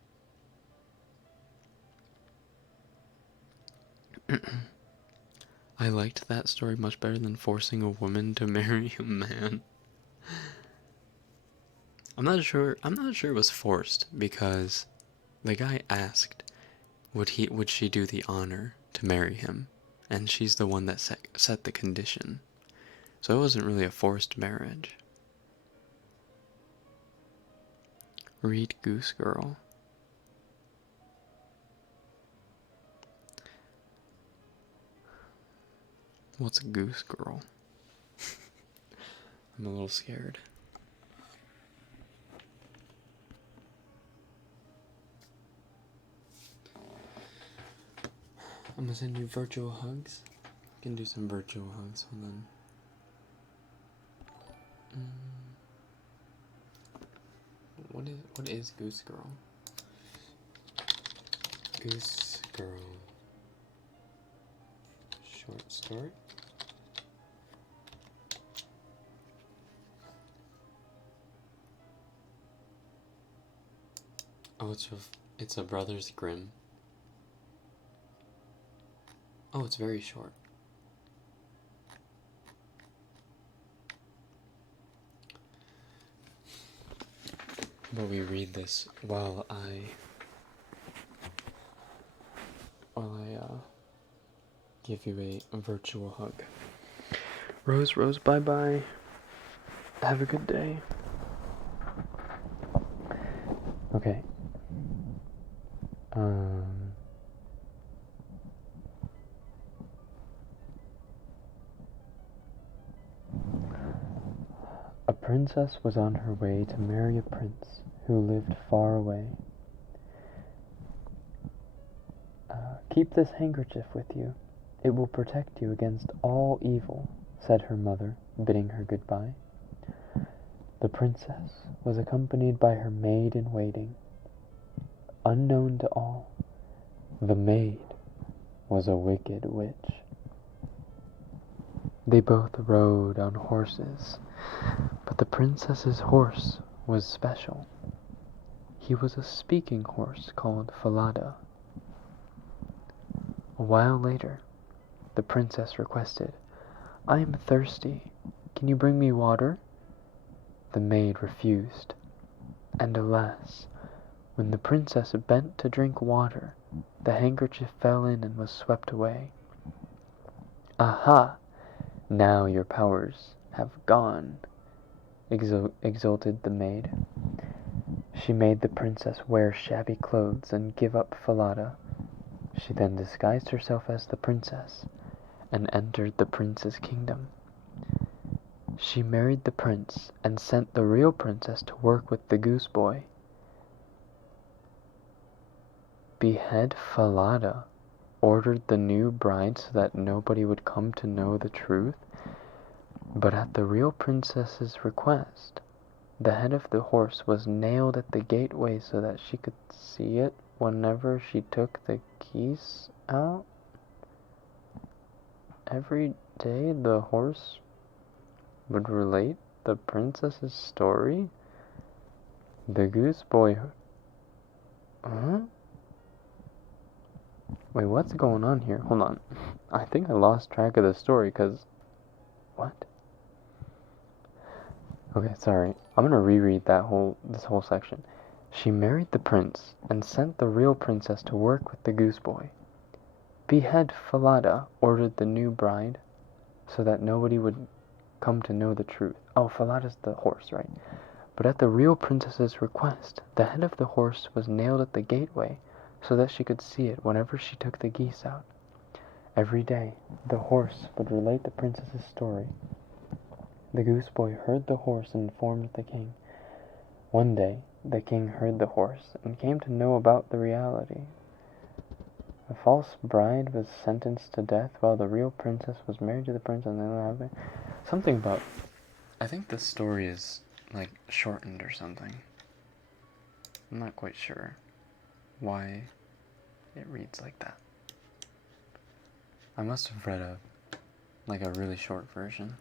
I liked that story much better than forcing a woman to marry a man. I'm not sure it was forced because the guy asked would she do the honor to marry him, and she's the one that set the condition. So it wasn't really a forced marriage. Read Goose Girl. What's a Goose Girl? I'm a little scared. I'm gonna send you virtual hugs. I can do some virtual hugs. Hold on. What is Goose Girl? Goose Girl. short story. Oh, it's a Brothers Grimm. Oh, it's very short. But we read this while I give you a virtual hug. Rose, Rose, bye-bye. Have a good day. Okay. A princess was on her way to marry a prince who lived far away. Keep this handkerchief with you. It will protect you against all evil, said her mother, bidding her goodbye. The princess was accompanied by her maid-in-waiting. Unknown to all, the maid was a wicked witch. They both rode on horses, but the princess's horse was special. He was a speaking horse called Falada. A while later, the princess requested, "I am thirsty. Can you bring me water?" The maid refused, and alas, when the princess bent to drink water, the handkerchief fell in and was swept away. "Aha! Now your powers have gone," exulted the maid. She made the princess wear shabby clothes and give up Falada. She then disguised herself as the princess and entered the prince's kingdom. She married the prince and sent the real princess to work with the goose boy. Behead Falada, ordered the new bride so that nobody would come to know the truth. But at the real princess's request, the head of the horse was nailed at the gateway so that she could see it whenever she took the geese out. Every day the horse would relate the princess's story. The goose boy... Huh? Wait, what's going on here? Hold on. I think I lost track of the story, because... What? Okay, sorry. I'm gonna reread this whole section. She married the prince and sent the real princess to work with the goose boy. Behead Falada, ordered the new bride, so that nobody would come to know the truth. Oh, Falada's the horse, right? But at the real princess's request, the head of the horse was nailed at the gateway, so that she could see it whenever she took the geese out. Every day, the horse would relate the princess's story. The goose boy heard the horse and informed the king. One day, the king heard the horse and came to know about the reality. A false bride was sentenced to death while the real princess was married to the prince, and then something about... I think the story is, like, shortened or something. I'm not quite sure why it reads like that. I must have read a really short version.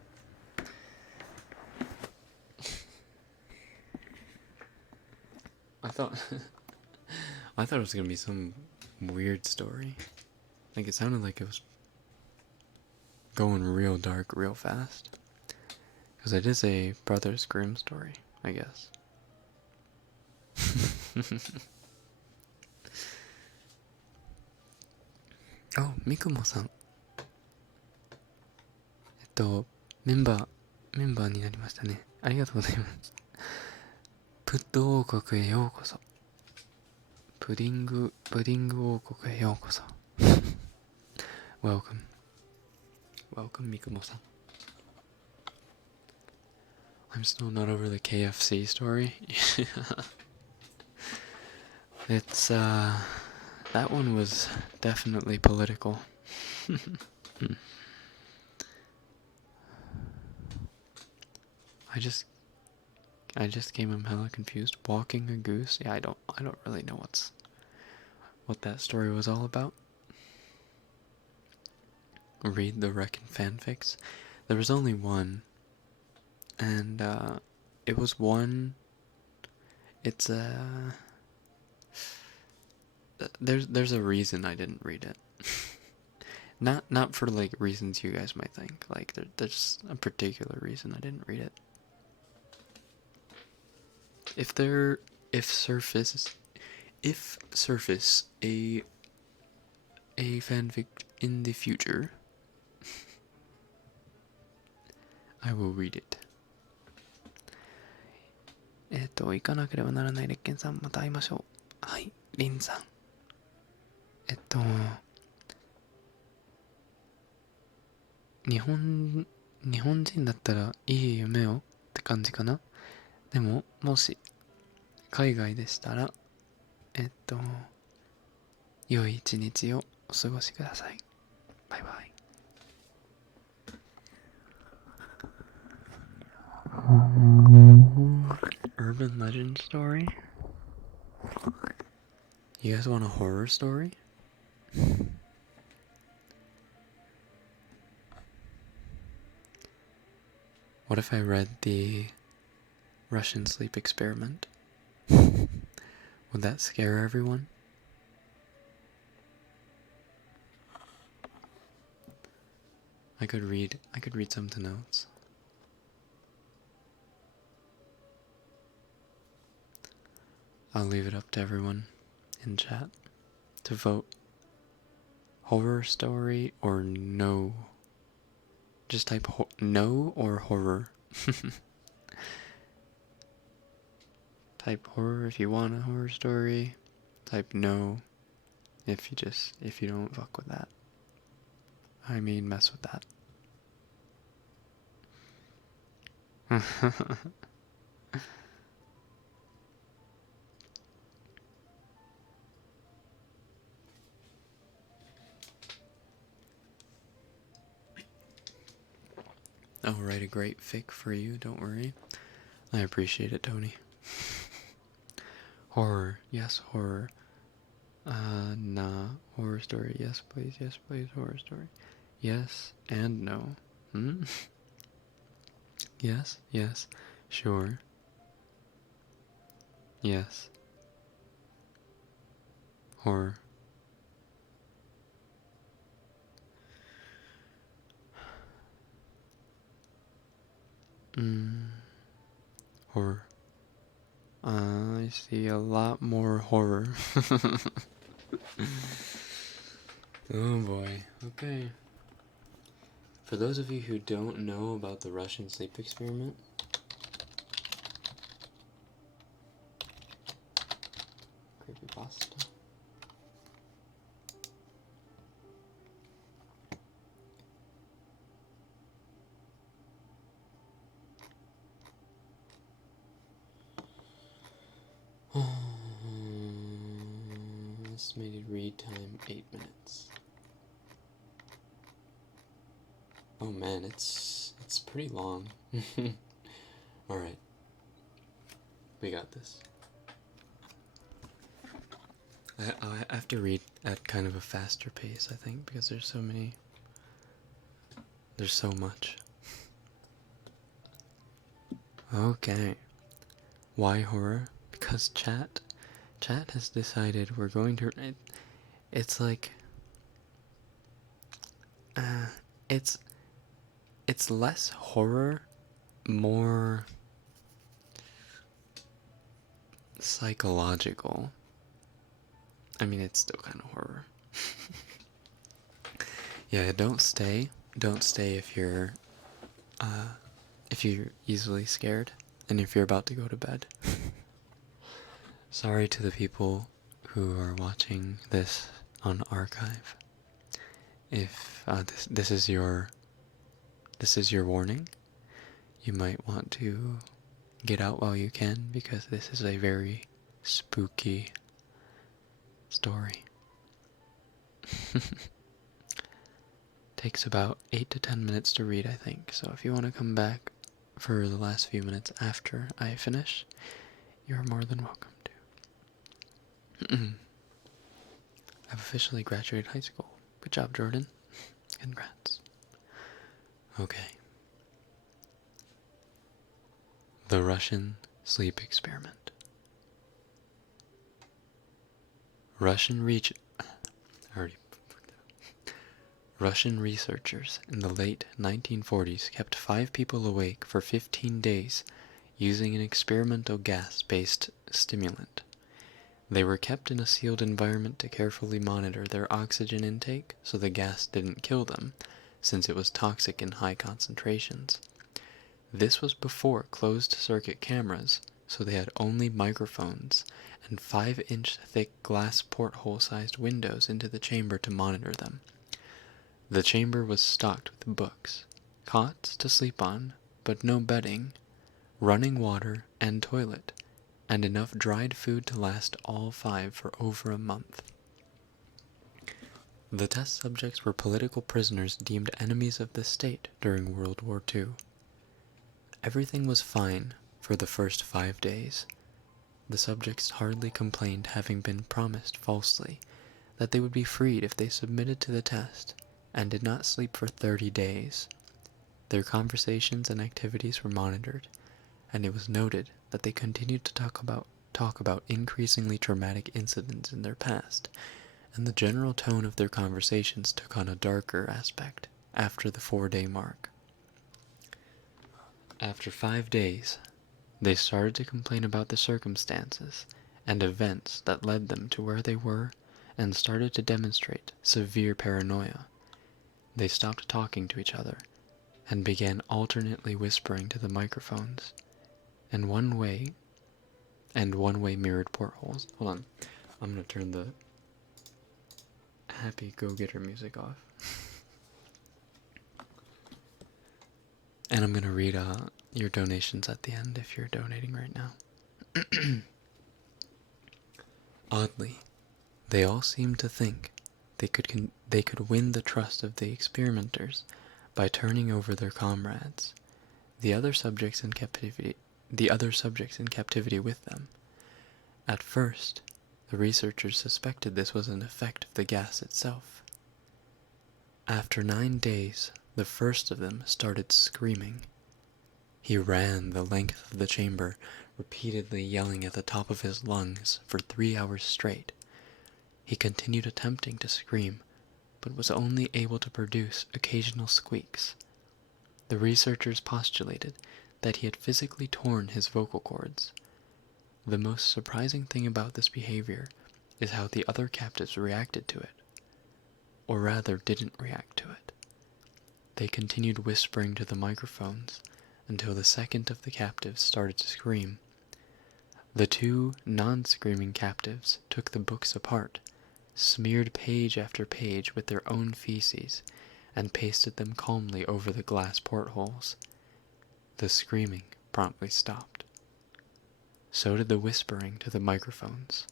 I thought it was gonna be some weird story. Like, it sounded like it was going real dark real fast. Because it is a Brothers Grimm story, I guess. Oh, Mikumo-san. メンバーになりましたね。ありがとうございます。プッド王国へようこそ。プディング王国へようこそ。Welcome, Mikumo-san. I'm still not over the KFC story. It's, that one was definitely political. I just came hella confused. Walking a goose? Yeah, I don't really know what that story was all about. read the Rekken fanfics. There was only one, and it was one. It's there's a reason I didn't read it. Not for like reasons you guys might think. Like there's a particular reason I didn't read it. If there if surface a fanfic in the future, I will read it. 行かなければならないレッケンさん、また会いましょう。はい、リンさん。日本人だったらいい夢をって感じかな。でも、もし海外でしたら、良い一日をお過ごしください。バイバイ。Urban legend story? You guys want a horror story? What if I read the Russian sleep experiment? Would that scare everyone? I could read something else. I'll leave it up to everyone in chat to vote. Horror story or no? Just type no or horror. Type horror if you want a horror story. Type no if you don't fuck with that. I mean, mess with that. I'll write a great fic for you, don't worry. I appreciate it, Tony. Horror, yes, horror. Nah, horror story, yes please, horror story. Yes and no. Yes, sure. Yes. Horror. Horror. I see a lot more horror. Oh boy. Okay. For those of you who don't know about the Russian sleep experiment, creepypasta. Estimated read time 8 minutes. Oh man, it's pretty long. Alright. We got this. I have to read at kind of a faster pace, I think, because there's so much. Okay. Why horror? Because chat has decided we're going to... It's like... It's less horror, more psychological. I mean, it's still kind of horror. Yeah, don't stay if you're easily scared and if you're about to go to bed. Sorry to the people who are watching this on archive. If this is your warning, you might want to get out while you can, because this is a very spooky story. Takes about 8 to 10 minutes to read, I think, so if you want to come back for the last few minutes after I finish, you're more than welcome to. I've officially graduated high school. Good job, Jordan. Congrats. Okay. The Russian sleep experiment. Russian researchers in the late 1940s kept 5 people awake for 15 days using an experimental gas-based stimulant. They were kept in a sealed environment to carefully monitor their oxygen intake so the gas didn't kill them, since it was toxic in high concentrations. This was before closed-circuit cameras, so they had only microphones and 5-inch thick glass porthole-sized windows into the chamber to monitor them. The chamber was stocked with books, cots to sleep on, but no bedding, running water and toilet, and enough dried food to last all 5 for over a month. The test subjects were political prisoners deemed enemies of the state during World War II. Everything was fine for the first 5 days. The subjects hardly complained, having been promised falsely that they would be freed if they submitted to the test and did not sleep for 30 days. Their conversations and activities were monitored, and it was noted that they continued to talk about increasingly traumatic incidents in their past, and the general tone of their conversations took on a darker aspect after the 4-day mark. After 5 days, they started to complain about the circumstances and events that led them to where they were and started to demonstrate severe paranoia. They stopped talking to each other and began alternately whispering to the microphones and one-way mirrored portholes. Hold on, I'm going to turn the happy go-getter music off. And I'm going to read your donations at the end if you're donating right now. Oddly, they all seemed to think they could win the trust of the experimenters by turning over their comrades, the other subjects in captivity with them. At first, the researchers suspected this was an effect of the gas itself. After 9 days, the first of them started screaming. He ran the length of the chamber, repeatedly yelling at the top of his lungs for 3 hours straight. He continued attempting to scream, but was only able to produce occasional squeaks. The researchers postulated that he had physically torn his vocal cords. The most surprising thing about this behavior is how the other captives reacted to it, or rather didn't react to it. They continued whispering to the microphones until the second of the captives started to scream. The 2 non-screaming captives took the books apart, smeared page after page with their own feces, and pasted them calmly over the glass portholes. The screaming promptly stopped. So did the whispering to the microphones.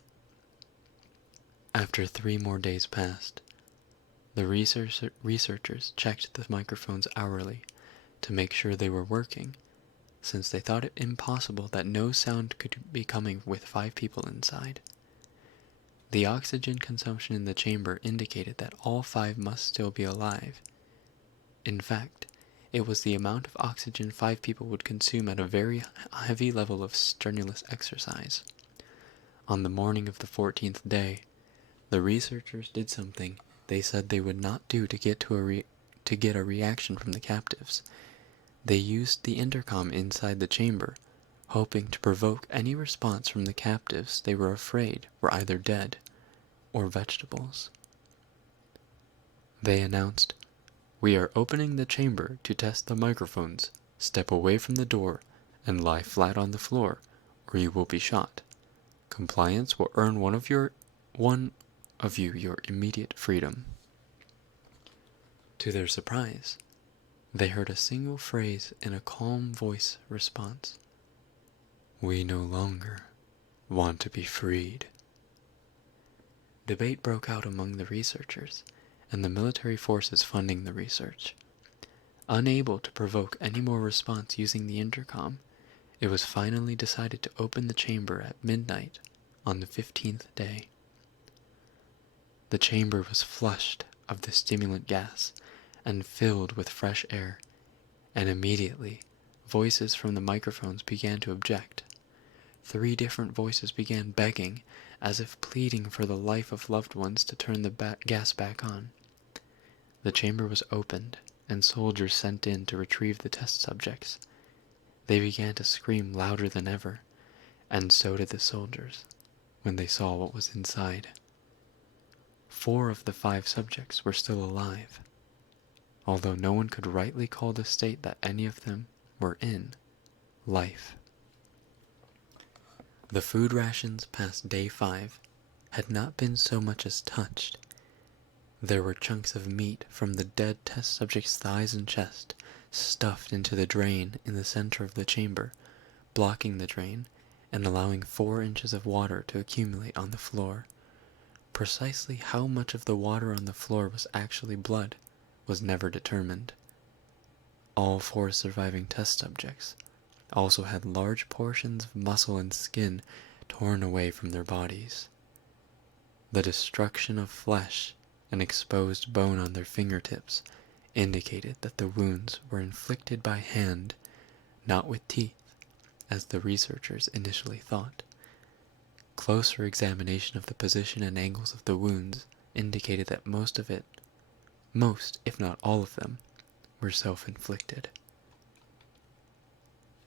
After 3 more days passed, the researchers checked the microphones hourly to make sure they were working, since they thought it impossible that no sound could be coming with 5 people inside. The oxygen consumption in the chamber indicated that all 5 must still be alive. In fact, it was the amount of oxygen 5 people would consume at a very heavy level of strenuous exercise. On the morning of the 14th day, the researchers did something they said they would not do to get a reaction from the captives. They used the intercom inside the chamber, hoping to provoke any response from the captives they were afraid were either dead or vegetables. They announced, "We are opening the chamber to test the microphones. Step away from the door and lie flat on the floor, or you will be shot. Compliance will earn one of you your immediate freedom." To their surprise, they heard a single phrase in a calm voice response. "We no longer want to be freed." Debate broke out among the researchers and the military forces funding the research. Unable to provoke any more response using the intercom, it was finally decided to open the chamber at midnight on the 15th day. The chamber was flushed of the stimulant gas, and filled with fresh air, and immediately voices from the microphones began to object. 3 different voices began begging, as if pleading for the life of loved ones, to turn the gas back on. The chamber was opened, and soldiers sent in to retrieve the test subjects. They began to scream louder than ever, and so did the soldiers, when they saw what was inside. 4 of the 5 subjects were still alive, although no one could rightly call the state that any of them were in life. The food rations past day 5 had not been so much as touched. There were chunks of meat from the dead test subject's thighs and chest stuffed into the drain in the center of the chamber, blocking the drain and allowing 4 inches of water to accumulate on the floor. Precisely how much of the water on the floor was actually blood was never determined. All 4 surviving test subjects also had large portions of muscle and skin torn away from their bodies. The destruction of flesh and exposed bone on their fingertips indicated that the wounds were inflicted by hand, not with teeth, as the researchers initially thought. Closer examination of the position and angles of the wounds indicated that most, if not all of them, were self-inflicted.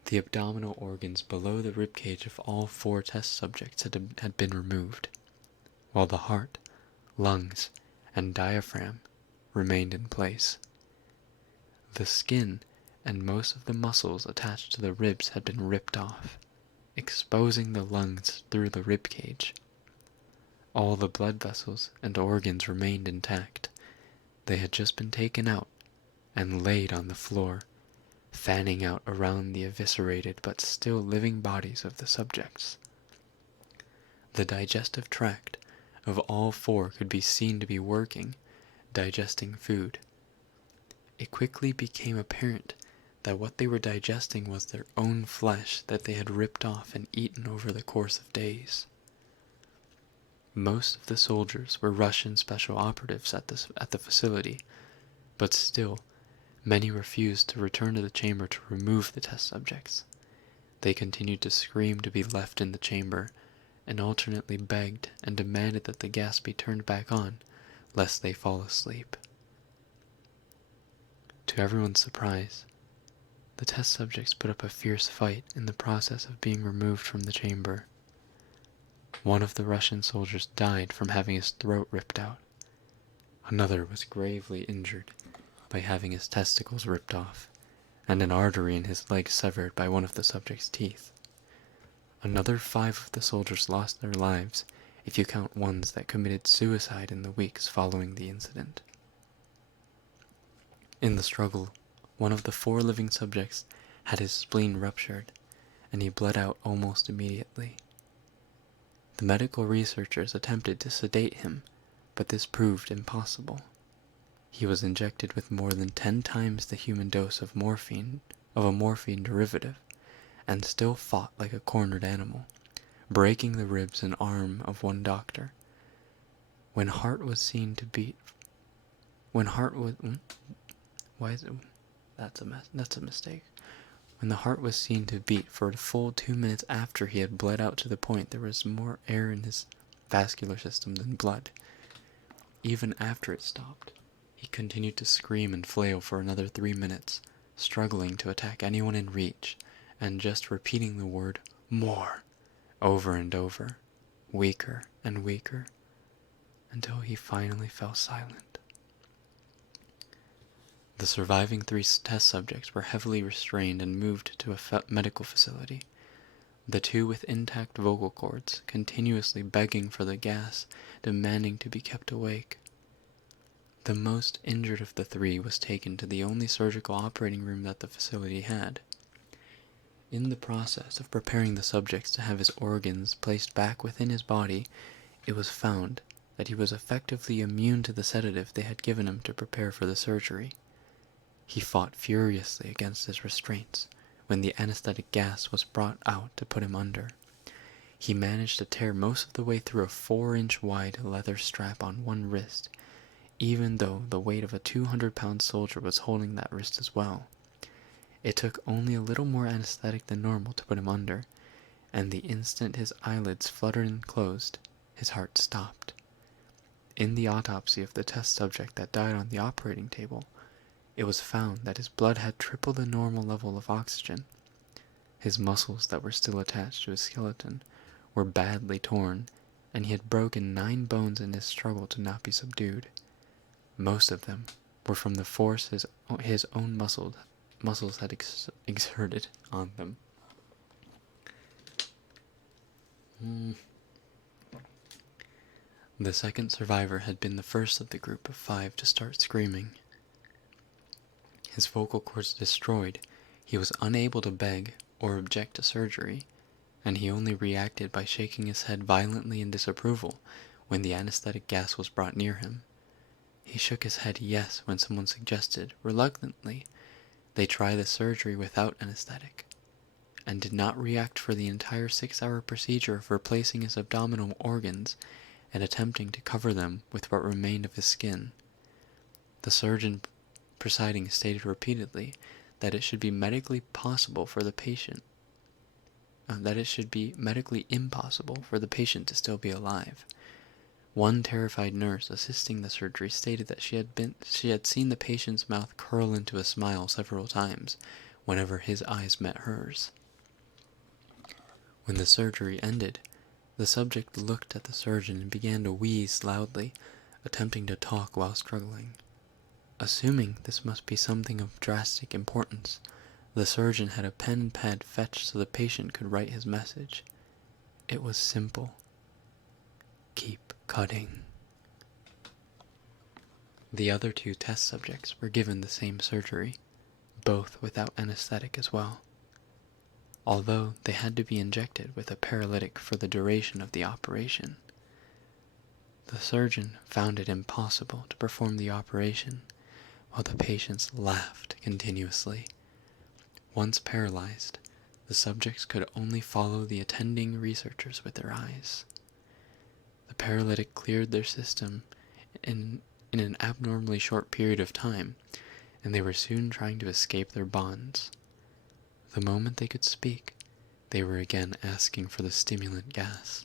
The abdominal organs below the ribcage of all 4 test subjects had been removed, while the heart, lungs, and diaphragm remained in place. The skin and most of the muscles attached to the ribs had been ripped off, exposing the lungs through the ribcage. All the blood vessels and organs remained intact. They had just been taken out and laid on the floor, fanning out around the eviscerated but still living bodies of the subjects. The digestive tract of all 4 could be seen to be working, digesting food. It quickly became apparent that what they were digesting was their own flesh that they had ripped off and eaten over the course of days. Most of the soldiers were Russian special operatives at the facility, but still, many refused to return to the chamber to remove the test subjects. They continued to scream to be left in the chamber, and alternately begged and demanded that the gas be turned back on, lest they fall asleep. To everyone's surprise, the test subjects put up a fierce fight in the process of being removed from the chamber. One of the Russian soldiers died from having his throat ripped out. Another was gravely injured by having his testicles ripped off, and an artery in his leg severed by one of the subject's teeth. Another 5 of the soldiers lost their lives, if you count ones that committed suicide in the weeks following the incident. In the struggle, one of the 4 living subjects had his spleen ruptured, and he bled out almost immediately. The medical researchers attempted to sedate him, but this proved impossible. He was injected with more than 10 times the human dose of a morphine derivative, and still fought like a cornered animal, breaking the ribs and arm of one doctor. When heart was seen to beat When the heart was seen to beat for a full 2 minutes after he had bled out to the point there was more air in his vascular system than blood. Even after it stopped, he continued to scream and flail for another 3 minutes, struggling to attack anyone in reach, and just repeating the word "more" over and over, weaker and weaker, until he finally fell silent. The surviving 3 test subjects were heavily restrained and moved to a medical facility. The 2 with intact vocal cords, continuously begging for the gas, demanding to be kept awake. The most injured of the 3 was taken to the only surgical operating room that the facility had. In the process of preparing the subjects to have his organs placed back within his body, it was found that he was effectively immune to the sedative they had given him to prepare for the surgery. He fought furiously against his restraints when the anesthetic gas was brought out to put him under. He managed to tear most of the way through a 4-inch wide leather strap on one wrist, even though the weight of a 200-pound soldier was holding that wrist as well. It took only a little more anesthetic than normal to put him under, and the instant his eyelids fluttered and closed, his heart stopped. In the autopsy of the test subject that died on the operating table, it was found that his blood had triple the normal level of oxygen. His muscles that were still attached to his skeleton were badly torn, and he had broken 9 bones in his struggle to not be subdued. Most of them were from the force his own muscles had exerted on them. The second survivor had been the first of the group of 5 to start screaming. His vocal cords destroyed, he was unable to beg or object to surgery, and he only reacted by shaking his head violently in disapproval when the anesthetic gas was brought near him. He shook his head yes when someone suggested, reluctantly, they try the surgery without anesthetic, and did not react for the entire 6-hour procedure of replacing his abdominal organs and attempting to cover them with what remained of his skin. The surgeon presiding stated repeatedly that it should be medically impossible for the patient to still be alive. One terrified nurse assisting the surgery stated that she had seen the patient's mouth curl into a smile several times whenever his eyes met hers. When the surgery ended, the subject looked at the surgeon and began to wheeze loudly, attempting to talk while struggling. Assuming this must be something of drastic importance, the surgeon had a pen and pad fetched so the patient could write his message. It was simple. Keep cutting. The other 2 test subjects were given the same surgery, both without anesthetic as well, although they had to be injected with a paralytic for the duration of the operation. The surgeon found it impossible to perform the operation, while the patients laughed continuously. Once paralyzed, the subjects could only follow the attending researchers with their eyes. The paralytic cleared their system in an abnormally short period of time, and they were soon trying to escape their bonds. The moment they could speak, they were again asking for the stimulant gas.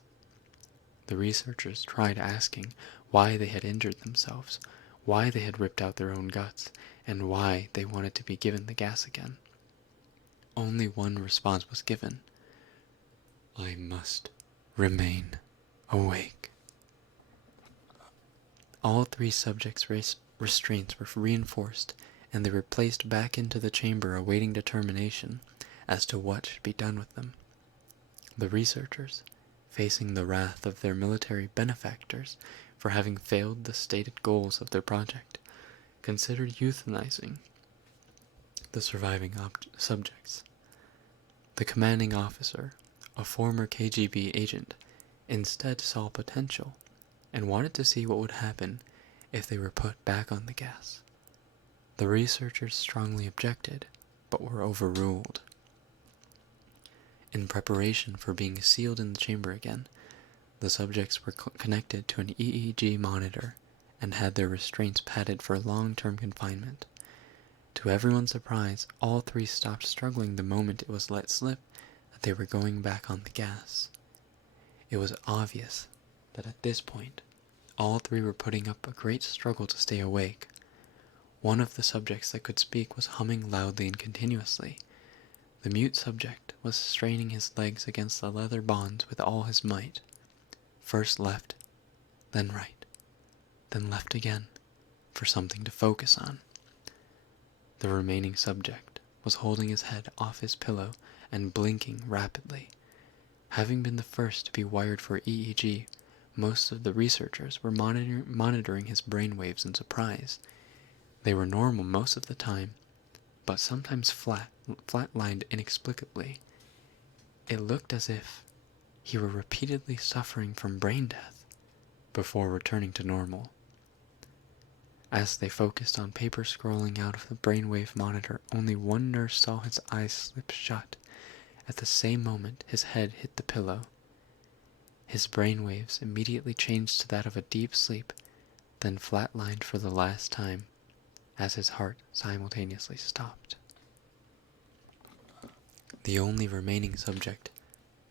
The researchers tried asking why they had injured themselves, why they had ripped out their own guts, and why they wanted to be given the gas again. Only one response was given. I must remain awake. All 3 subjects' restraints were reinforced, and they were placed back into the chamber awaiting determination as to what should be done with them. The researchers, facing the wrath of their military benefactors for having failed the stated goals of their project, considered euthanizing the surviving subjects. The commanding officer, a former KGB agent, instead saw potential and wanted to see what would happen if they were put back on the gas. The researchers strongly objected, but were overruled. In preparation for being sealed in the chamber again, the subjects were connected to an EEG monitor and had their restraints padded for long-term confinement. To everyone's surprise, all 3 stopped struggling the moment it was let slip that they were going back on the gas. It was obvious that at this point, all 3 were putting up a great struggle to stay awake. One of the subjects that could speak was humming loudly and continuously. The mute subject was straining his legs against the leather bonds with all his might. First left, then right, then left again, for something to focus on. The remaining subject was holding his head off his pillow and blinking rapidly. Having been the first to be wired for EEG, most of the researchers were monitoring his brainwaves in surprise. They were normal most of the time, but sometimes flatlined inexplicably. It looked as if he were repeatedly suffering from brain death before returning to normal. As they focused on paper scrolling out of the brainwave monitor, only one nurse saw his eyes slip shut. At the same moment, his head hit the pillow. His brainwaves immediately changed to that of a deep sleep, then flatlined for the last time as his heart simultaneously stopped. The only remaining subject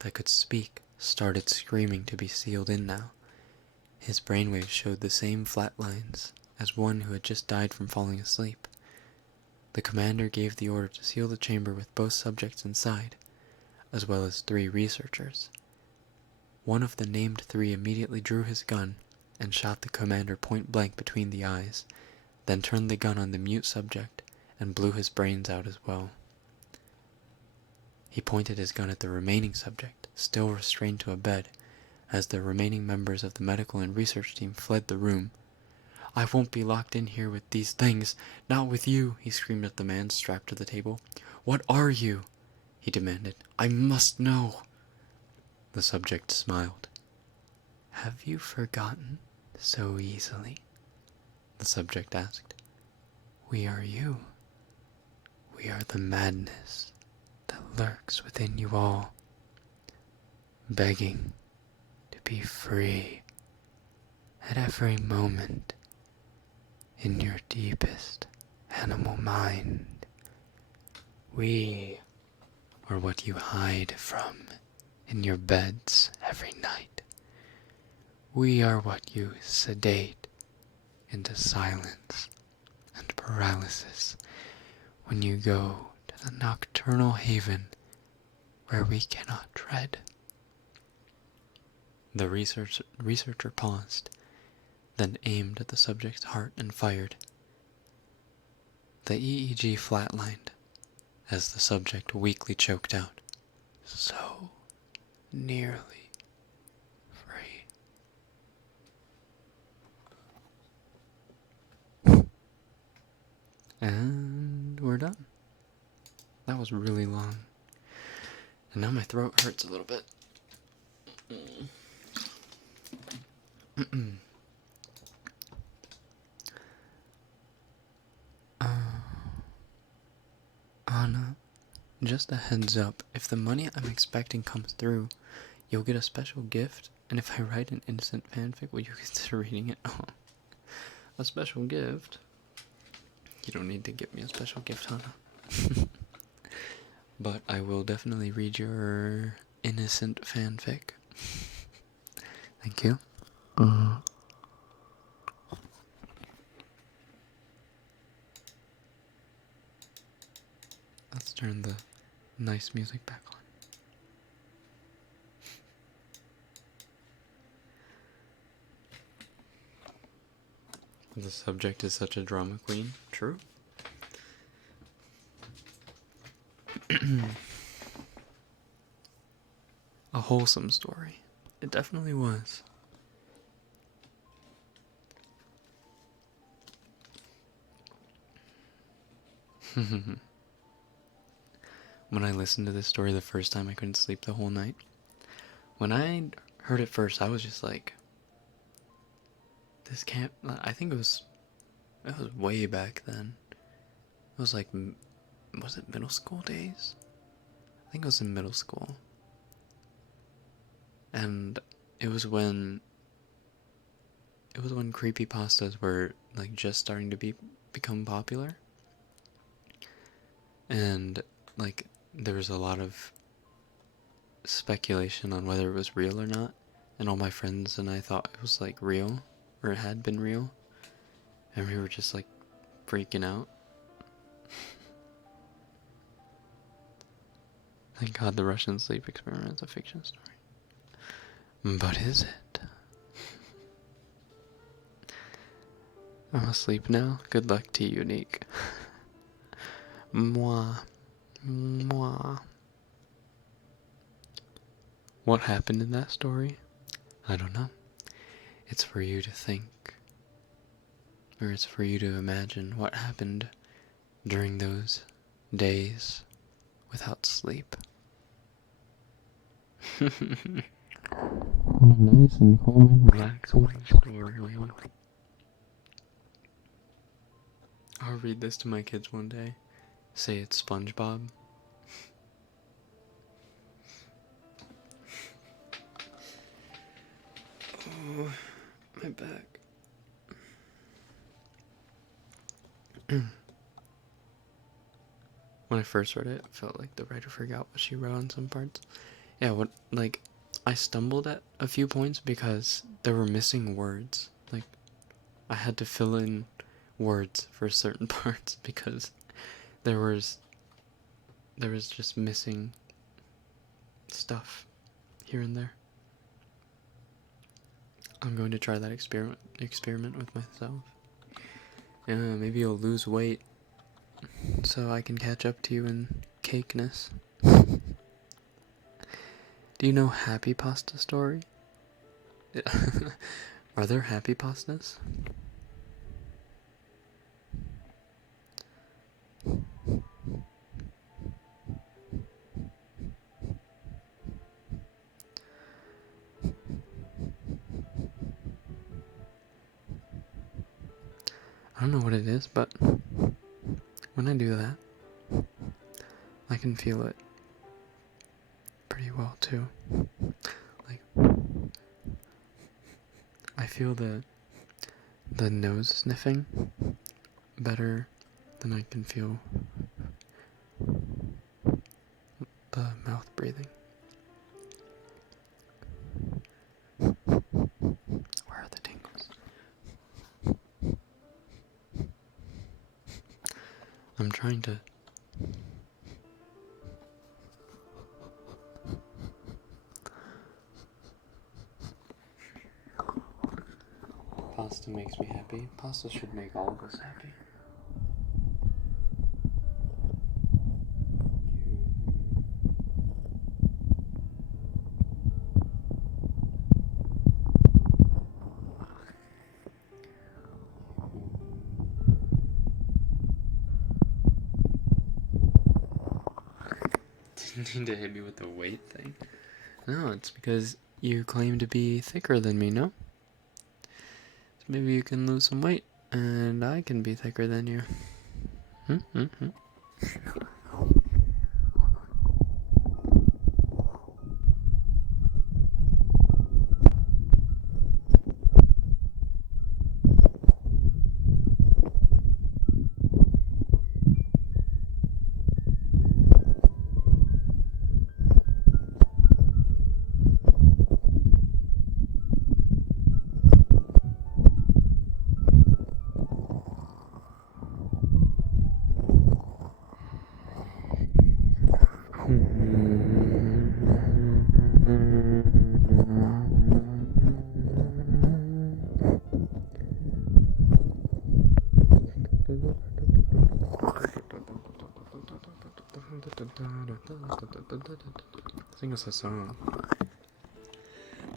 that could speak started screaming to be sealed in now. His brainwaves showed the same flat lines as one who had just died from falling asleep. The commander gave the order to seal the chamber with both subjects inside, as well as 3 researchers. One of the named 3 immediately drew his gun and shot the commander point blank between the eyes, then turned the gun on the mute subject and blew his brains out as well. He pointed his gun at the remaining subject, still restrained to a bed, as the remaining members of the medical and research team fled the room. "I won't be locked in here with these things, not with you," he screamed at the man strapped to the table. "What are you?" he demanded. "I must know." The subject smiled. "Have you forgotten so easily?" the subject asked. "We are you. We are the madness that lurks within you all, begging to be free at every moment in your deepest animal mind. We are what you hide from in your beds every night. We are what you sedate into silence and paralysis when you go to the nocturnal haven where we cannot tread." The researcher paused, then aimed at the subject's heart and fired. The EEG flatlined as the subject weakly choked out, "So nearly free." And we're done. That was really long. And now my throat hurts a little bit. Anna, just a heads up, if the money I'm expecting comes through, you'll get a special gift, and if I write an innocent fanfic, will you consider reading it? Oh, a special gift? You don't need to give me a special gift, Anna. But I will definitely read your innocent fanfic. Thank you. Let's turn the nice music back on. The subject is such a drama queen. True. A wholesome story. It definitely was. When I listened to this story the first time, I couldn't sleep the whole night. When I heard it first, I was just like, this can't... I think it was way back then. It was like, was it middle school days? I think it was in middle school. And it was when creepypastas were like just starting to become popular. And like there was a lot of speculation on whether it was real or not, and all my friends and I thought it was like real, or it had been real, and we were just like freaking out. Thank God the Russian sleep experiment is a fiction story. But is it? I'm asleep now. Good luck to you, Unique. Mwah. Mwah. What happened in that story? I don't know. It's for you to think. Or it's for you to imagine what happened during those days without sleep. Nice and calm and relaxing story. I'll read this to my kids one day. Say it's SpongeBob. Oh, my back. When I first read it, I felt like the writer forgot what she wrote on some parts. Yeah, I stumbled at a few points because there were missing words. Like, I had to fill in words for certain parts because there was just missing stuff here and there. I'm going to try that experiment with myself. Yeah, maybe you'll lose weight so I can catch up to you in cakeness. Do you know Happy Pasta Story? Are there happy pastas? I don't know what it is, but when I do that, I can feel it pretty well too. Like, I feel the nose sniffing better than I can feel the mouth breathing. Where are the tingles? I'm trying to pasta makes me happy. Pasta should make all of us happy. Didn't need to hit me with the weight thing. No, it's because you claim to be thicker than me, no? So maybe you can lose some weight, and I can be thicker than you. Sing us a song.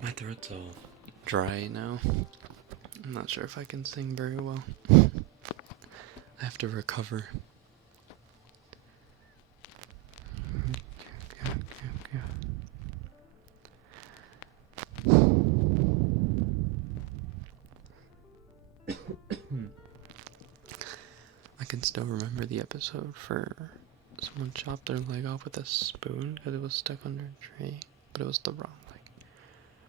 My throat's all dry now. I'm not sure if I can sing very well. I have to recover. I can still remember the episode for someone chopped their leg off with a spoon because it was stuck under a tree, but it was the wrong leg.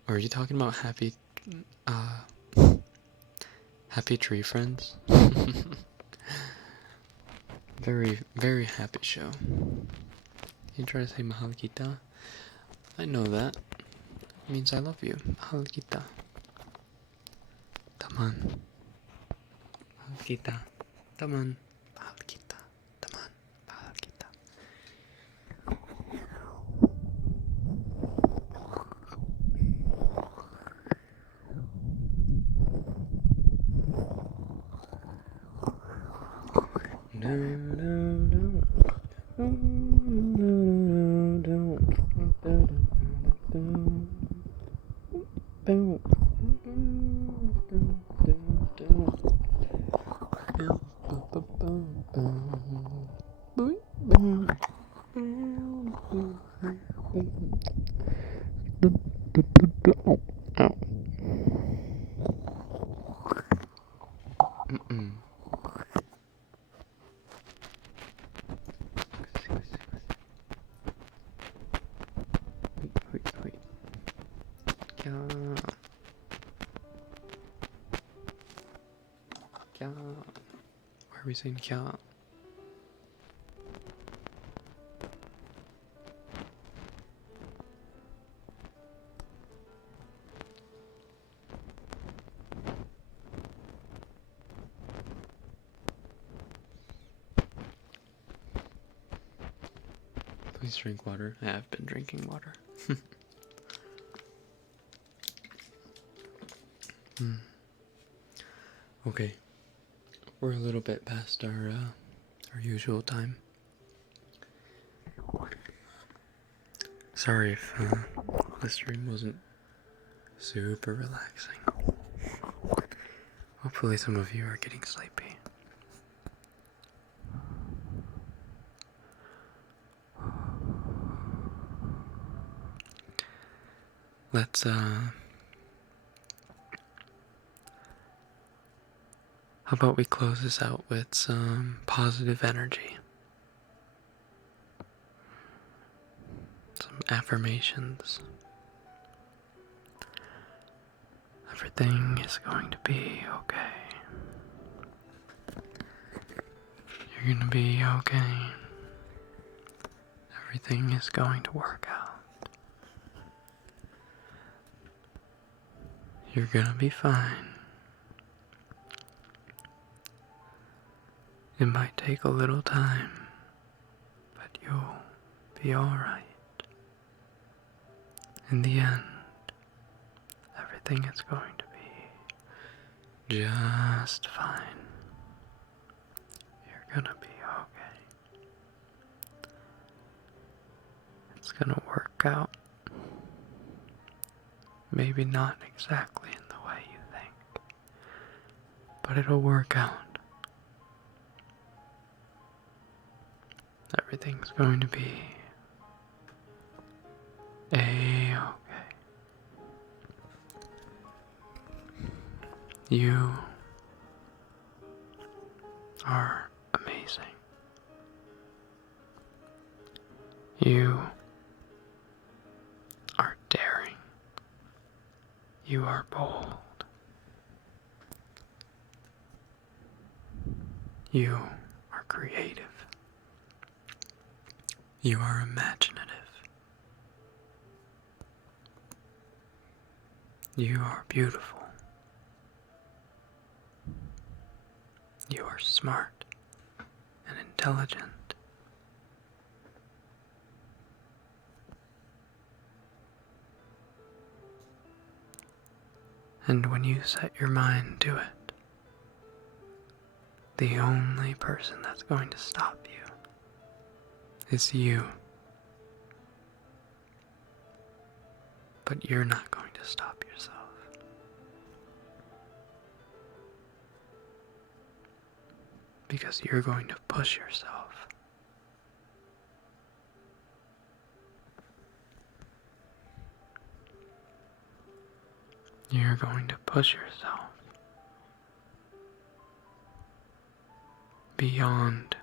Or are you talking about Happy Tree Friends? Very, very happy show. You try to say mahal kita? I know that. It means I love you. Mahal kita. Taman. Mahal kita. Taman. Mahal kita. Taman. Mahal kita. are we saying Kia? Please drink water. I have been drinking water. Okay, we're a little bit past our usual time. Sorry if the stream wasn't super relaxing. Hopefully some of you are getting sleepy. Let's how about we close this out with some positive energy? Some affirmations. Everything is going to be okay. You're gonna be okay. Everything is going to work out. You're gonna be fine. It might take a little time, but you'll be alright. In the end, everything is going to be just fine. You're gonna be okay. It's gonna work out. Maybe not exactly in the way you think, but it'll work out. Everything's going to be A-okay. You are amazing. You are daring. You are bold. You are creative. You are imaginative. You are beautiful. You are smart and intelligent. And when you set your mind to it, the only person that's going to stop you is you. But you're not going to stop yourself. Because you're going to push yourself. You're going to push yourself beyond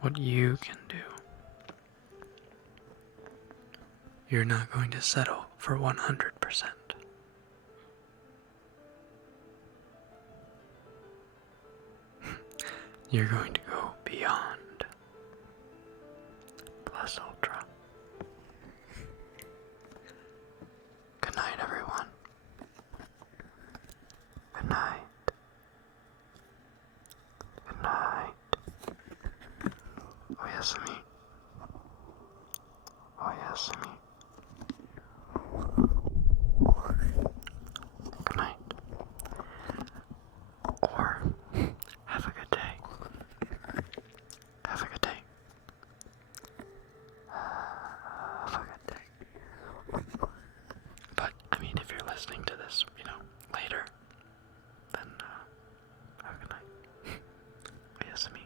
what you can do. You're not going to settle for 100%. You're going to go beyond plus ultra. Good night, everyone. Good night. Good night. Oyasumi. Oyasumi. Good night. Or have a good day. Have a good day. Have a good day. But, I mean, if you're listening to this, later, then have a good night. Oyasumi.